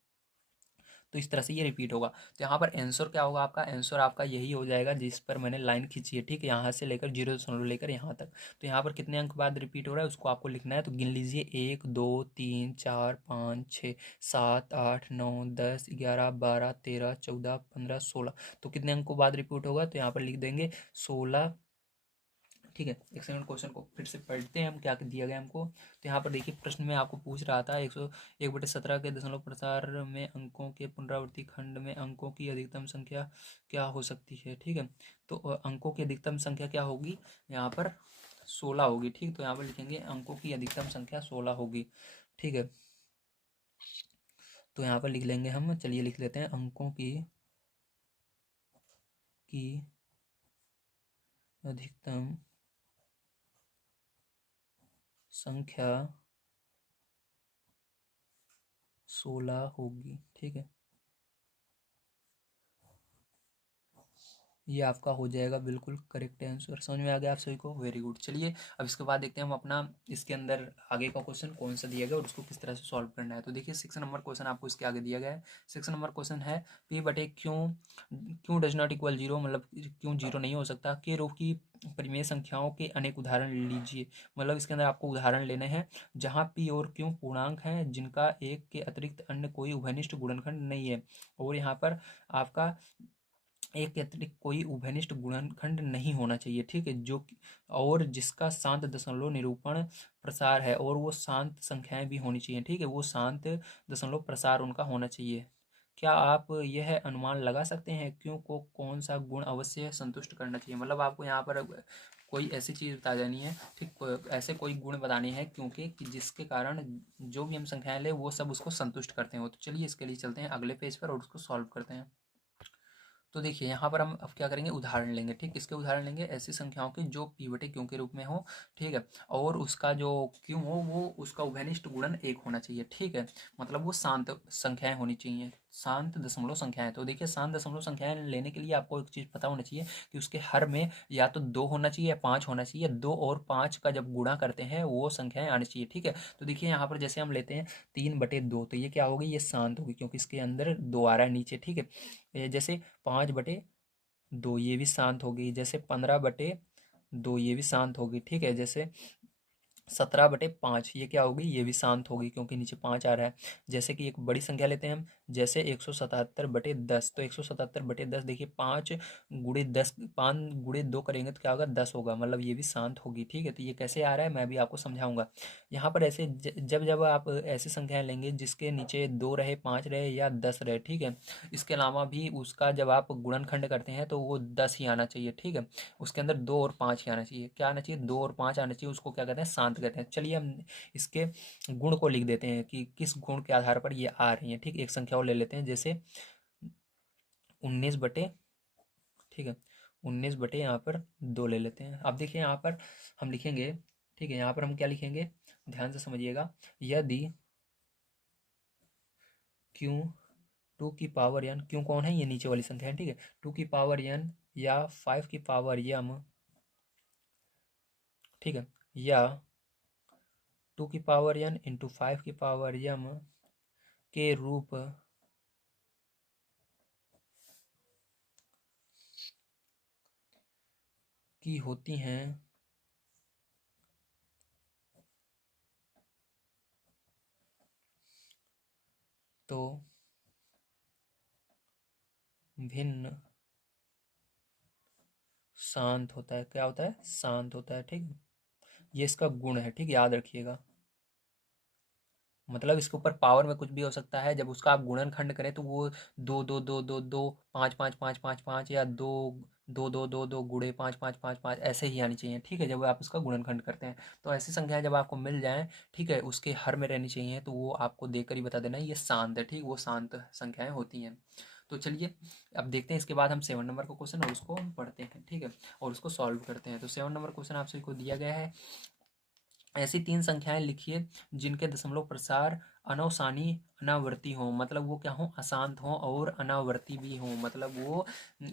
तो इस तरह से ये रिपीट होगा। तो यहाँ पर आंसर क्या होगा, आपका आंसर आपका यही हो जाएगा जिस पर मैंने लाइन खींची है, ठीक है यहाँ से लेकर 0 लेकर यहाँ तक। तो यहाँ पर कितने अंक बाद रिपीट हो रहा है उसको आपको लिखना है, तो गिन लीजिए 1 2 3 4 5 6 7 8 9 10 11 12 13 14 15 16। तो कितने अंकों बाद रिपीट होगा, तो यहाँ पर लिख देंगे 16। ठीक है, एक सेकंड क्वेश्चन को फिर से पढ़ते हैं हम क्या दिया गया हमको। तो यहाँ पर देखिए प्रश्न में आपको पूछ रहा था 101/17 के दशमलव प्रसार में अंकों के पुनरावृत्ति खंड में अंकों की अधिकतम संख्या क्या हो सकती है, ठीक है। तो अंकों की अधिकतम संख्या क्या होगी, यहाँ पर 16 होगी, ठीक। तो यहाँ पर लिखेंगे अंकों की अधिकतम संख्या 16 होगी, ठीक है। तो यहाँ पर लिख लेंगे हम, चलिए लिख लेते हैं अंकों की अधिकतम संख्या 16 होगी, ठीक है। ये आपका हो जाएगा बिल्कुल करेक्ट आंसर। समझ में आ गया आप सभी को, वेरी गुड। चलिए अब इसके बाद देखते हैं हम अपना इसके अंदर आगे का क्वेश्चन कौन सा दिया गया और उसको किस तरह से सॉल्व करना है। तो देखिए 6 नंबर क्वेश्चन आपको इसके आगे दिया गया है। 6 नंबर क्वेश्चन है पी बटे क्यों क्यों डज नॉट इक्वल जीरो, मतलब क्यों जीरो नहीं हो सकता, के रूप की परिमेय संख्याओं के अनेक उदाहरण लीजिए। मतलब इसके अंदर आपको उदाहरण लेने हैं जहाँ पी और क्यों पूर्णांक हैं जिनका एक के अतिरिक्त अन्य कोई उभयनिष्ठ गुणनखंड नहीं है, और यहाँ पर आपका एक के अतिरिक्त कोई उभयनिष्ठ गुणनखंड नहीं होना चाहिए, ठीक है, और जिसका शांत दशमलव निरूपण प्रसार है, और वो शांत संख्याएं भी होनी चाहिए, ठीक है, वो शांत दशमलव प्रसार उनका होना चाहिए। क्या आप यह अनुमान लगा सकते हैं क्यों को कौन सा गुण अवश्य संतुष्ट करना चाहिए। मतलब आपको यहाँ पर कोई ऐसी चीज़ बता देनी है, ठीक, ऐसे कोई गुण बताने हैं क्योंकि कि जिसके कारण जो भी हम संख्याएं ले वो सब उसको संतुष्ट करते हैं। तो चलिए इसके लिए चलते हैं अगले पेज पर और उसको सॉल्व करते हैं। तो देखिए यहाँ पर हम अब क्या करेंगे, उदाहरण लेंगे, ठीक, किसके उदाहरण लेंगे, ऐसी संख्याओं के जो पी बटे क्यों के रूप में हो, ठीक है, और उसका जो क्यों हो वो उसका उभयनिष्ठ गुणन 1 होना चाहिए, ठीक है, मतलब वो शांत संख्याएं होनी चाहिए, शांत दशमलव संख्याएं। तो देखिए शांत दशमलव संख्याएं लेने के लिए आपको एक चीज़ पता होना चाहिए कि उसके हर में या तो 2 होना चाहिए या 5 होना चाहिए, 2 और 5 का जब गुणा करते हैं वो संख्याएं आनी चाहिए, ठीक है। तो देखिए यहाँ पर जैसे हम लेते हैं 3/2, तो ये क्या होगी, ये शांत होगी क्योंकि इसके अंदर 2 आ रहा है नीचे, ठीक है। जैसे 5/2 ये भी शांत होगी, जैसे 15/2 ये भी शांत होगी, ठीक है। जैसे 17/5 ये क्या होगी, ये भी शांत होगी क्योंकि नीचे 5 आ रहा है। जैसे कि एक बड़ी संख्या लेते हैं हम, जैसे 177/10, तो 177/10 देखिए 5 × 10, 5 × 2 करेंगे तो क्या होगा, 10 होगा, मतलब ये भी शांत होगी, ठीक है। तो ये कैसे आ रहा है मैं भी आपको समझाऊंगा। यहाँ पर ऐसे जब जब आप ऐसी संख्याएं लेंगे जिसके नीचे 2 रहे, 5 रहे या 10 रहे, ठीक है, इसके अलावा भी उसका जब आप गुणनखंड करते हैं तो वो 10 ही आना चाहिए, ठीक है, उसके अंदर 2 और 5 ही आना चाहिए। क्या आना चाहिए, 2 और 5 आना चाहिए, उसको क्या कहते हैं, शांत कहते हैं। चलिए हम इसके गुण को लिख देते हैं कि किस गुण के आधार पर ये आ रही है, ठीक। एक संख्या और ले लेते हैं, जैसे 19 बटे, ठीक है, 19 बटे यहाँ पर 2 ले लेते हैं। अब देखिए यहाँ पर हम लिखेंगे, ठीक है, यहाँ पर हम क्या लिखेंगे, ध्यान से समझिएगा, यदि क्यों 2 की पावर n, क्यों कौन है, ये नीचे वाली संख्या है, ठीक है, 2 की पावर n या 5 की पावर m, ठीक है, या 2 की पावर n इंटू 5 की पावर m के रूप की होती हैं, तो भिन्न शांत होता है। क्या होता है, शांत होता है, ठीक है। ये इसका गुण है, ठीक है, याद रखिएगा। मतलब इसके ऊपर पावर में कुछ भी हो सकता है, जब उसका आप गुणनखंड करें तो वो दो दो दो दो दो, पाँच पाँच पाँच पाँच पाँच, या दो दो दो दो दो गुणे पाँच पाँच पाँच पाँच ऐसे ही आनी चाहिए, ठीक है, जब आप इसका गुणनखंड करते हैं। तो ऐसी संख्याएं जब आपको मिल जाएं, ठीक है, उसके हर में रहनी चाहिए, तो वो आपको देकर ही बता देना ये शांत है, ठीक, वो शांत संख्याएं होती हैं। तो चलिए अब देखते हैं, इसके बाद हम 7 नंबर का क्वेश्चन और उसको हम पढ़ते हैं, ठीक है, और उसको सॉल्व करते हैं। तो 7 नंबर क्वेश्चन आप सभी को दिया गया है, ऐसी 3 संख्याएं लिखिए जिनके दशमलव प्रसार अनवसानी अनावर्ती हों, मतलब वो क्या हों, अशांत हों और अनावर्ती भी हों, मतलब वो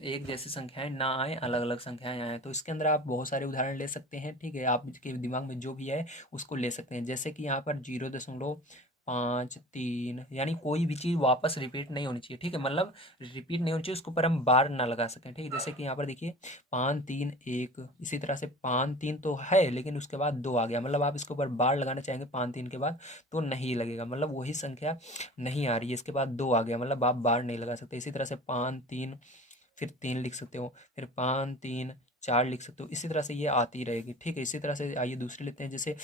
एक जैसी संख्याएं ना आए, अलग अलग संख्याएं आए। तो इसके अंदर आप बहुत सारे उदाहरण ले सकते हैं, ठीक है, आपके दिमाग में जो भी है उसको ले सकते हैं। जैसे कि यहाँ पर 0.5 3 यानी कोई भी चीज़ वापस रिपीट नहीं होनी चाहिए, ठीक है, मतलब रिपीट नहीं होनी चाहिए, उसके ऊपर हम बार ना लगा सकें, ठीक है। जैसे कि यहाँ पर देखिए 5 3 1, इसी तरह से 5 3 तो है लेकिन उसके बाद 2 आ गया, मतलब आप इसके ऊपर बार लगाना चाहेंगे 5 3 के बाद तो नहीं लगेगा, मतलब वही संख्या नहीं आ रही है, इसके बाद 2 आ गया, मतलब आप बार नहीं लगा सकते। इसी तरह से 5 3, फिर 3 लिख सकते हो, फिर 5 3 4 लिख सकते हो, इसी तरह से ये आती रहेगी, ठीक है। इसी तरह से आइए दूसरे लेते हैं, जैसे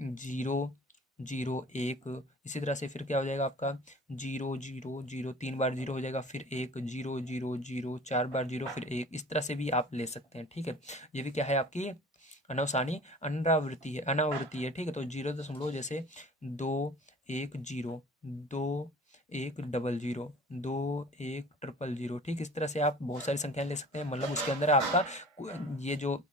0 0 1, इसी तरह से फिर क्या हो जाएगा आपका 0 0 0, 3 बार 0 हो जाएगा, फिर 1 0 0 0, 4 बार 0, फिर 1, इस तरह से भी आप ले सकते हैं, ठीक है। ये भी क्या है, आपकी अनवसानी अनावृत्ति है, ठीक है। तो 0 जैसे 2 1 0, 2 1 0 0, 2 1 0 0, ठीक, इस तरह से आप बहुत सारी संख्याएं ले सकते हैं, मतलब उसके अंदर आपका ये जो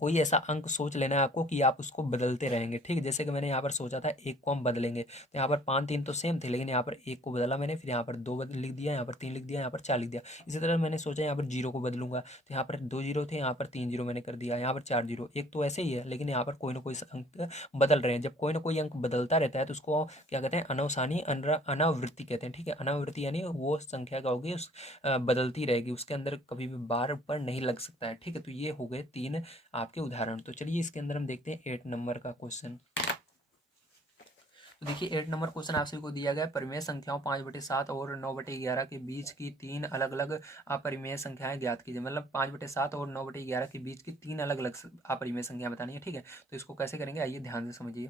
कोई ऐसा अंक सोच लेना है आपको कि आप उसको बदलते रहेंगे, ठीक है। जैसे कि मैंने यहाँ पर सोचा था 1 को हम बदलेंगे, तो यहाँ पर 5 3 तो सेम थे, लेकिन यहाँ पर 1 को बदला मैंने, फिर यहाँ पर 2 लिख दिया, यहाँ पर 3 लिख दिया, यहाँ पर 4 लिख दिया। इसी तरह मैंने सोचा यहाँ पर 0 को बदलूंगा, तो यहाँ पर 2 0 थे, यहाँ पर 3 0 मैंने कर दिया, यहाँ पर 4 0, एक तो ऐसे ही है, लेकिन यहाँ पर कोई ना कोई अंक बदल रहे हैं। जब कोई ना कोई अंक बदलता रहता है तो उसको क्या कहते हैं, अनवसानी अनावृत्ति कहते हैं, ठीक है। अनावृत्ति यानी वो संख्या क्या होगी, उस बदलती रहेगी, उसके अंदर कभी भी बार पर नहीं लग सकता है, ठीक है। तो ये हो गए 3 आपके उदाहरण। तो चलिए इसके अंदर हम देखते हैं 8 नंबर का क्वेश्चन। तो देखिए 8 नंबर क्वेश्चन आप सभी को दिया गया है, परिमेय संख्याओं 5/7 और 9/11 के बीच की 3 अलग अलग अपरिमेय संख्याएं ज्ञात कीजिए, मतलब 5/7 और 9/11 के बीच की 3 अलग अलग अपरिमेय संख्या बतानी है, ठीक है। तो इसको कैसे करेंगे, आइए ध्यान से समझिए।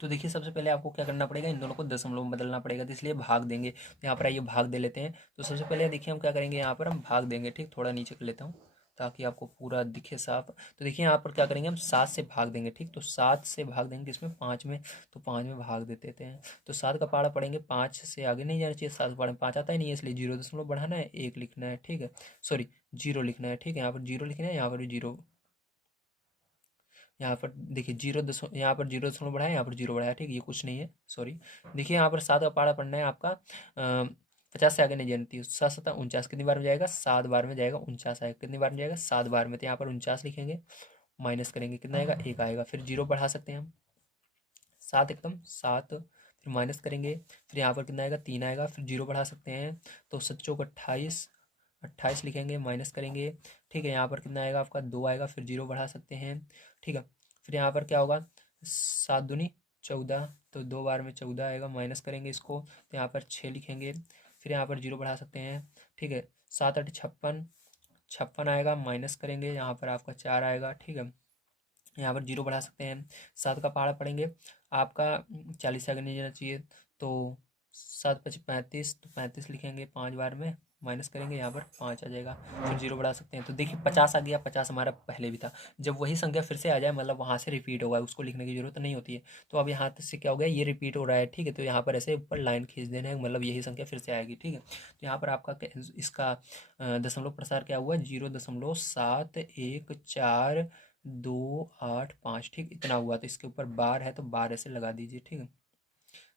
तो देखिए सबसे पहले आपको क्या करना पड़ेगा, इन दोनों को दशमलव में बदलना पड़ेगा, तो इसलिए भाग देंगे। तो यहाँ पर आइए भाग दे लेते हैं। तो सबसे पहले देखिए हम क्या करेंगे, यहाँ पर हम भाग देंगे, ठीक, थोड़ा नीचे कर लेता हूँ ताकि आपको पूरा दिखे साफ। तो देखिए यहाँ पर क्या करेंगे, हम 7 से भाग देंगे, ठीक, तो 7 से भाग देंगे इसमें 5 में, तो 5 में भाग देते थे। तो 7 का पहाड़ा पढ़ेंगे, 5 से आगे नहीं जाना चाहिए, 7 पहाड़े में 5 आता ही नहीं है, इसलिए 0 बढ़ाना है, 1 लिखना है, ठीक है, सॉरी 0 लिखना है, ठीक है। यहाँ पर 0 लिखना है, यहाँ पर भी 0, यहाँ पर देखिए यहाँ पर 0 बढ़ाया, यहाँ पर 0 बढ़ाया, ठीक, ये कुछ नहीं है, सॉरी। देखिए यहाँ पर 7 का पहाड़ा पढ़ना है आपका, 50 से आगे नहीं जानती, 7 7 49, कितनी बार में जाएगा, 7 बार में जाएगा, 49 आएगा, कितनी बार में जाएगा, 7 बार में, तो यहाँ पर 49 लिखेंगे, माइनस करेंगे, कितना आएगा, 1 आएगा, फिर 0 बढ़ा सकते हैं हम, 7 एकदम 7, फिर माइनस करेंगे, फिर यहाँ पर कितना आएगा, 3 आएगा, फिर 0 बढ़ा सकते हैं, तो 7 चौक 28, 28 लिखेंगे, माइनस करेंगे, ठीक है। यहाँ पर कितना आएगा आपका, 2 आएगा, फिर 0 बढ़ा सकते हैं, ठीक है। फिर यहाँ पर क्या होगा, 7 दूनी 14, तो 2 बार में 14 आएगा, माइनस करेंगे इसको, तो यहाँ पर 6 लिखेंगे, फिर यहाँ पर 0 बढ़ा सकते हैं, ठीक है। 7 8 56, 56 आएगा, माइनस करेंगे, यहाँ पर आपका 4 आएगा, ठीक है। यहाँ पर 0 बढ़ा सकते हैं, 7 का पहाड़ा पढ़ेंगे आपका, 40 से आगे नहीं जाना चाहिए, तो 7 5 35, तो 35 लिखेंगे, 5 बार में माइनस करेंगे, यहाँ पर 5 आ जाएगा, फिर 0 बढ़ा सकते हैं, तो देखिए 50 आ गया, 50 हमारा पहले भी था। जब वही संख्या फिर से आ जाए, मतलब वहाँ से रिपीट होगा, उसको लिखने की जरूरत नहीं होती है। तो अब यहाँ से क्या हो गया, ये रिपीट हो रहा है, ठीक है, तो यहाँ पर ऐसे ऊपर लाइन खींच देना है, मतलब यही संख्या फिर से आएगी, ठीक है। तो यहाँ पर आपका इसका दशमलव प्रसार क्या हुआ, 0.71425, ठीक, इतना हुआ। तो इसके ऊपर बार है तो बार ऐसे लगा दीजिए, ठीक है,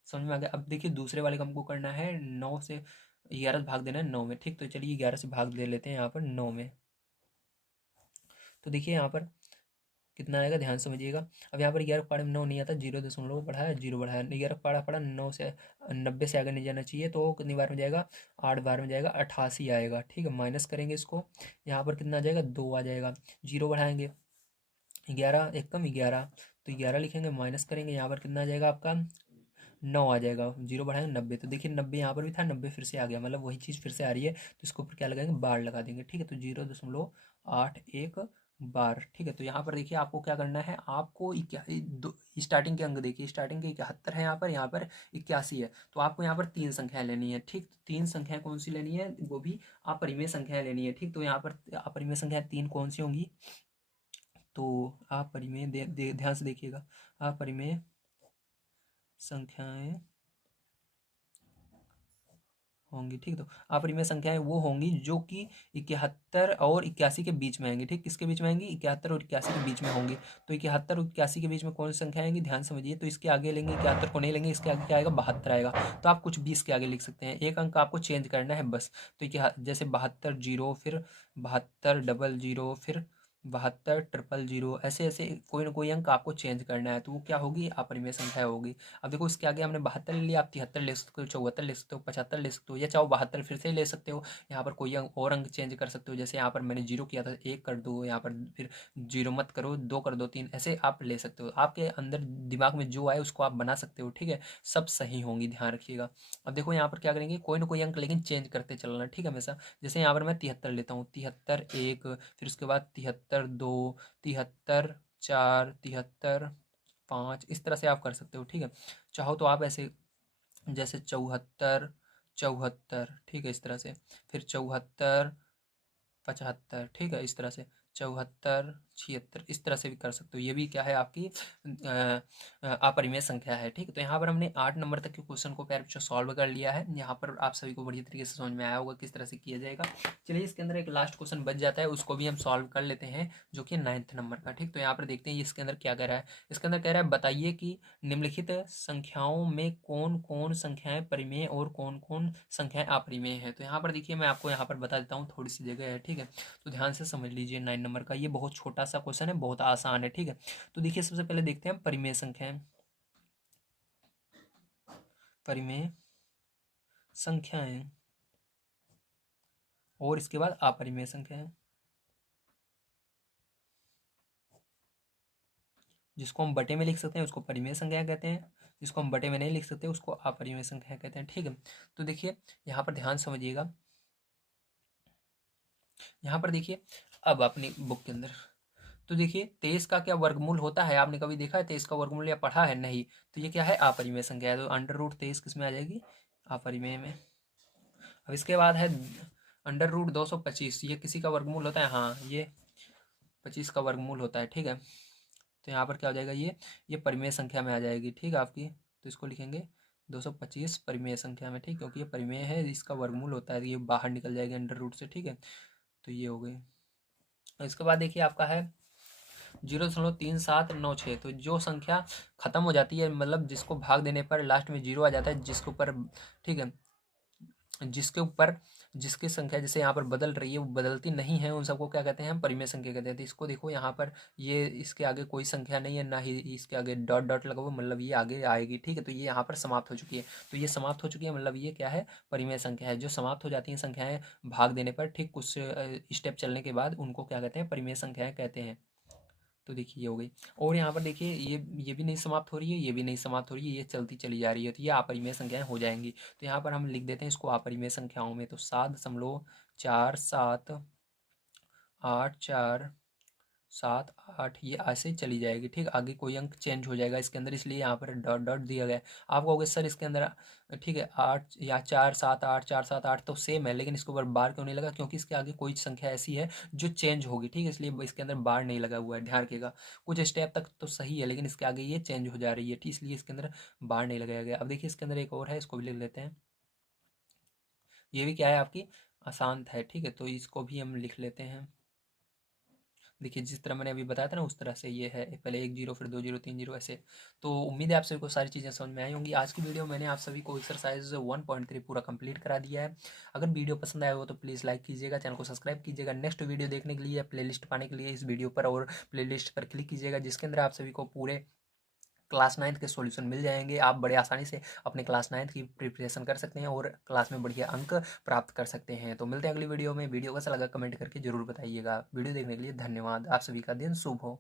समझ में आ गया। अब देखिए दूसरे वाले का हमको करना है 9 से 11 से भाग देना है 9 में, ठीक, तो चलिए 11 से भाग दे लेते हैं यहाँ पर 9 में। तो देखिए यहाँ पर कितना आएगा, ध्यान समझिएगा। अब यहाँ पर 11 पाड़े में 9 नहीं आता, 0 बढ़ाया, 0 बढ़ाया, 11 पाड़ा पड़ा 9 से 90 से आगे नहीं जाना चाहिए, तो कितनी बार में जाएगा, 8 बार में जाएगा, 88 आएगा, ठीक है। माइनस करेंगे इसको, यहाँ पर कितना आ जाएगा, 2 आ जाएगा, 0 बढ़ाएंगे, 11 एक कम 11, तो 11 लिखेंगे, माइनस करेंगे, यहाँ पर कितना आ जाएगा आपका, 9 आ जाएगा, 0 बढ़ाएंगे 90, तो देखिए 90 यहाँ पर भी था, 90 फिर से आ गया, मतलब वही चीज़ फिर से आ रही है, तो इसको ऊपर क्या लगाएंगे, बार लगा देंगे, ठीक है। तो 0.814 बार। ठीक है, तो यहाँ पर देखिए आपको क्या करना है, आपको स्टार्टिंग के अंक देखिए, स्टार्टिंग के 71 है, यहाँ पर 81 है, तो आपको यहाँ पर 3 संख्याएं लेनी है। ठीक, 3 संख्याएं कौन सी लेनी है, वो भी अपरिमेय संख्याएं लेनी है। ठीक, तो यहाँ पर अपरिमेय संख्याएं 3 कौन सी होंगी, तो अपरिमेय ध्यान से देखिएगा, अपरिमेय संख्याएं होंगी। ठीक, तो अपरिमेय संख्याएं वो होंगी जो कि 71 और 81 के बीच में आएंगी। ठीक, किसके बीच में आएंगी, 71 और 81 के बीच में होंगी। तो 71 और 81 के बीच में कौन सी संख्या आएंगी, ध्यान समझिए। तो इसके आगे लेंगे, 71 को नहीं लेंगे, इसके आगे क्या आएगा, 72 आएगा। तो आप कुछ भी इसके आगे लिख सकते हैं, एक अंक आपको चेंज करना है बस। तो क्या, जैसे 72 जीरो, फिर 72 डबल जीरो, फिर 72 ट्रिपल जीरो, ऐसे ऐसे कोई ना कोई अंक आपको चेंज करना है, तो वो क्या होगी, अपरिमेय संख्या होगी। अब देखो इसके आगे हमने 72 ले लिया, आप 73 ले सकते हो, 74 ले सकते हो, 75 ले सकते हो, या चाहो 72 फिर से ले सकते हो। यहाँ पर कोई अंक और अंक चेंज कर सकते हो, जैसे यहाँ पर मैंने जीरो किया था, 1 कर दो, यहाँ पर फिर जीरो मत करो, 2 कर दो, 3, ऐसे आप ले सकते हो। आपके अंदर दिमाग में जो आए उसको आप बना सकते हो। ठीक है, सब सही होंगी, ध्यान रखिएगा। अब देखो यहाँ पर क्या करेंगे, कोई ना कोई अंक लेकिन चेंज करते चलना। ठीक है, हमेशा। जैसे यहाँ पर मैं 73 लेता हूँ, 73 1, फिर उसके बाद 73 2, 73 4, 73 5, इस तरह से आप कर सकते हो। ठीक है, चाहो तो आप ऐसे, जैसे 74 74, ठीक है, इस तरह से, फिर 74 75, ठीक है, इस तरह से 74 76, इस तरह से भी कर सकते हो। ये भी क्या है, आपकी अपरिमेय संख्या है। ठीक है, तो यहाँ पर हमने 8 नंबर तक के क्वेश्चन को प्यारे बच्चों सॉल्व कर लिया है। यहाँ पर आप सभी को बढ़िया तरीके से समझ में आया होगा किस तरह से किया जाएगा। चलिए, इसके अंदर एक लास्ट क्वेश्चन बच जाता है, उसको भी हम सॉल्व कर लेते हैं, जो कि 9th नंबर का। ठीक, तो यहाँ पर देखते हैं इसके अंदर क्या कह रहा है। इसके अंदर कह रहा है, बताइए कि निम्नलिखित संख्याओं में कौन कौन संख्याएं परिमेय और कौन कौन संख्याएं अपरिमेय हैं। तो यहाँ पर देखिए, मैं आपको यहाँ पर बता देता हूँ, थोड़ी सी जगह है। ठीक है, तो ध्यान से समझ लीजिए, 9 नंबर का ये बहुत छोटा सा क्वेश्चन है, बहुत आसान है। ठीक है, तो देखिए सबसे पहले देखते हैं परिमेय संख्याएं, परिमेय संख्याएं, और इसके बाद अपरिमेय संख्याएं। जिसको हम बटे में लिख सकते हैं उसको परिमेय संख्या कहते हैं, जिसको हम बटे में नहीं लिख सकते उसको अपरिमेय संख्या कहते हैं। ठीक है, तो देखिए यहाँ पर ध्यान समझिएगा, यहाँ पर देखिए, अब अपनी बुक के अंदर, तो देखिए 23 का क्या वर्गमूल होता है, आपने कभी देखा है 23 का वर्गमूल या पढ़ा है, नहीं। तो ये क्या है, अपरिमेय संख्या है, तो अंडर रूट 23 किस में आ जाएगी, अपरिमेय में। अब इसके बाद है अंडर रूट 225, ये किसी का वर्गमूल होता है, हाँ, ये 25 का वर्गमूल होता है। ठीक है, तो यहाँ पर क्या हो जाएगा, ये परिमेय संख्या में आ जाएगी। ठीक है, आपकी, तो इसको लिखेंगे 225 परिमेय संख्या में। ठीक, क्योंकि ये परिमेय है, इसका वर्गमूल होता है, तो ये बाहर निकल जाएगी अंडर रूट से। ठीक है, तो ये हो गई। इसके बाद देखिए आपका है 0.3796, तो जो संख्या खत्म हो जाती है, मतलब जिसको भाग देने पर लास्ट में जीरो आ जाता है, जिसके ऊपर, ठीक है, जिसके ऊपर जिसकी संख्या जैसे यहाँ पर बदल रही है वो बदलती नहीं है, उन सबको क्या कहते हैं, हम परिमेय संख्या कहते हैं। तो इसको देखो, यहाँ पर ये इसके आगे कोई संख्या नहीं है, ना ही इसके आगे डॉट डॉट लगा हुआ, मतलब ये आगे आएगी। ठीक है, तो ये यहाँ पर समाप्त हो चुकी है, तो ये समाप्त हो चुकी है, मतलब ये क्या है, परिमेय संख्या है। जो समाप्त हो जाती हैं संख्याएं भाग देने पर, ठीक कुछ स्टेप चलने के बाद, उनको क्या कहते हैं, परिमेय संख्याएं कहते हैं। तो देखिए ये हो गई। और यहाँ पर देखिए, ये भी नहीं समाप्त हो रही है, ये भी नहीं समाप्त हो रही है, ये चलती चली जा रही है, तो ये अपरिमेय संख्याएं हो जाएंगी। तो यहाँ पर हम लिख देते हैं इसको अपरिमेय संख्याओं में, तो 7.4784 ये ऐसे ही चली जाएगी। ठीक, आगे कोई अंक चेंज हो जाएगा इसके अंदर, इसलिए यहाँ पर डॉट डॉट दिया गया है। आप कहोगे सर इसके अंदर, ठीक है, 8 या 478 478 तो सेम है, लेकिन इसके ऊपर बार क्यों नहीं लगा, क्योंकि इसके आगे कोई संख्या ऐसी है जो चेंज होगी। ठीक है, इसलिए इसके अंदर बार नहीं लगा हुआ है, ध्यान रखिएगा। कुछ स्टेप तक तो सही है, लेकिन इसके आगे ये चेंज हो जा रही है, ठीक, इसलिए इसके अंदर बार नहीं लगाया गया। अब देखिए इसके अंदर एक और है, इसको भी लिख लेते हैं। ये भी क्या है, आपकी अशांत है। ठीक है, तो इसको भी हम लिख लेते हैं। देखिए जिस तरह मैंने अभी बताया था ना, उस तरह से ये है, पहले 1 0, फिर 2 0 3 0, ऐसे। तो उम्मीद है आप सभी को सारी चीज़ें समझ में आई होंगी। आज की वीडियो मैंने आप सभी को एक्सरसाइज 1.3 पूरा कंप्लीट करा दिया है। अगर वीडियो पसंद आया हो तो प्लीज़ लाइक कीजिएगा, चैनल को सब्सक्राइब कीजिएगा। नेक्स्ट वीडियो देखने के लिए, प्लेलिस्ट पाने के लिए इस वीडियो पर और प्लेलिस्ट पर क्लिक कीजिएगा, जिसके अंदर आप सभी को पूरे क्लास 9th के सॉल्यूशन मिल जाएंगे। आप बड़े आसानी से अपने क्लास 9th की प्रिपरेशन कर सकते हैं और क्लास में बढ़िया अंक प्राप्त कर सकते हैं। तो मिलते हैं अगली वीडियो में। वीडियो कैसा लगा कमेंट करके जरूर बताइएगा। वीडियो देखने के लिए धन्यवाद। आप सभी का दिन शुभ हो।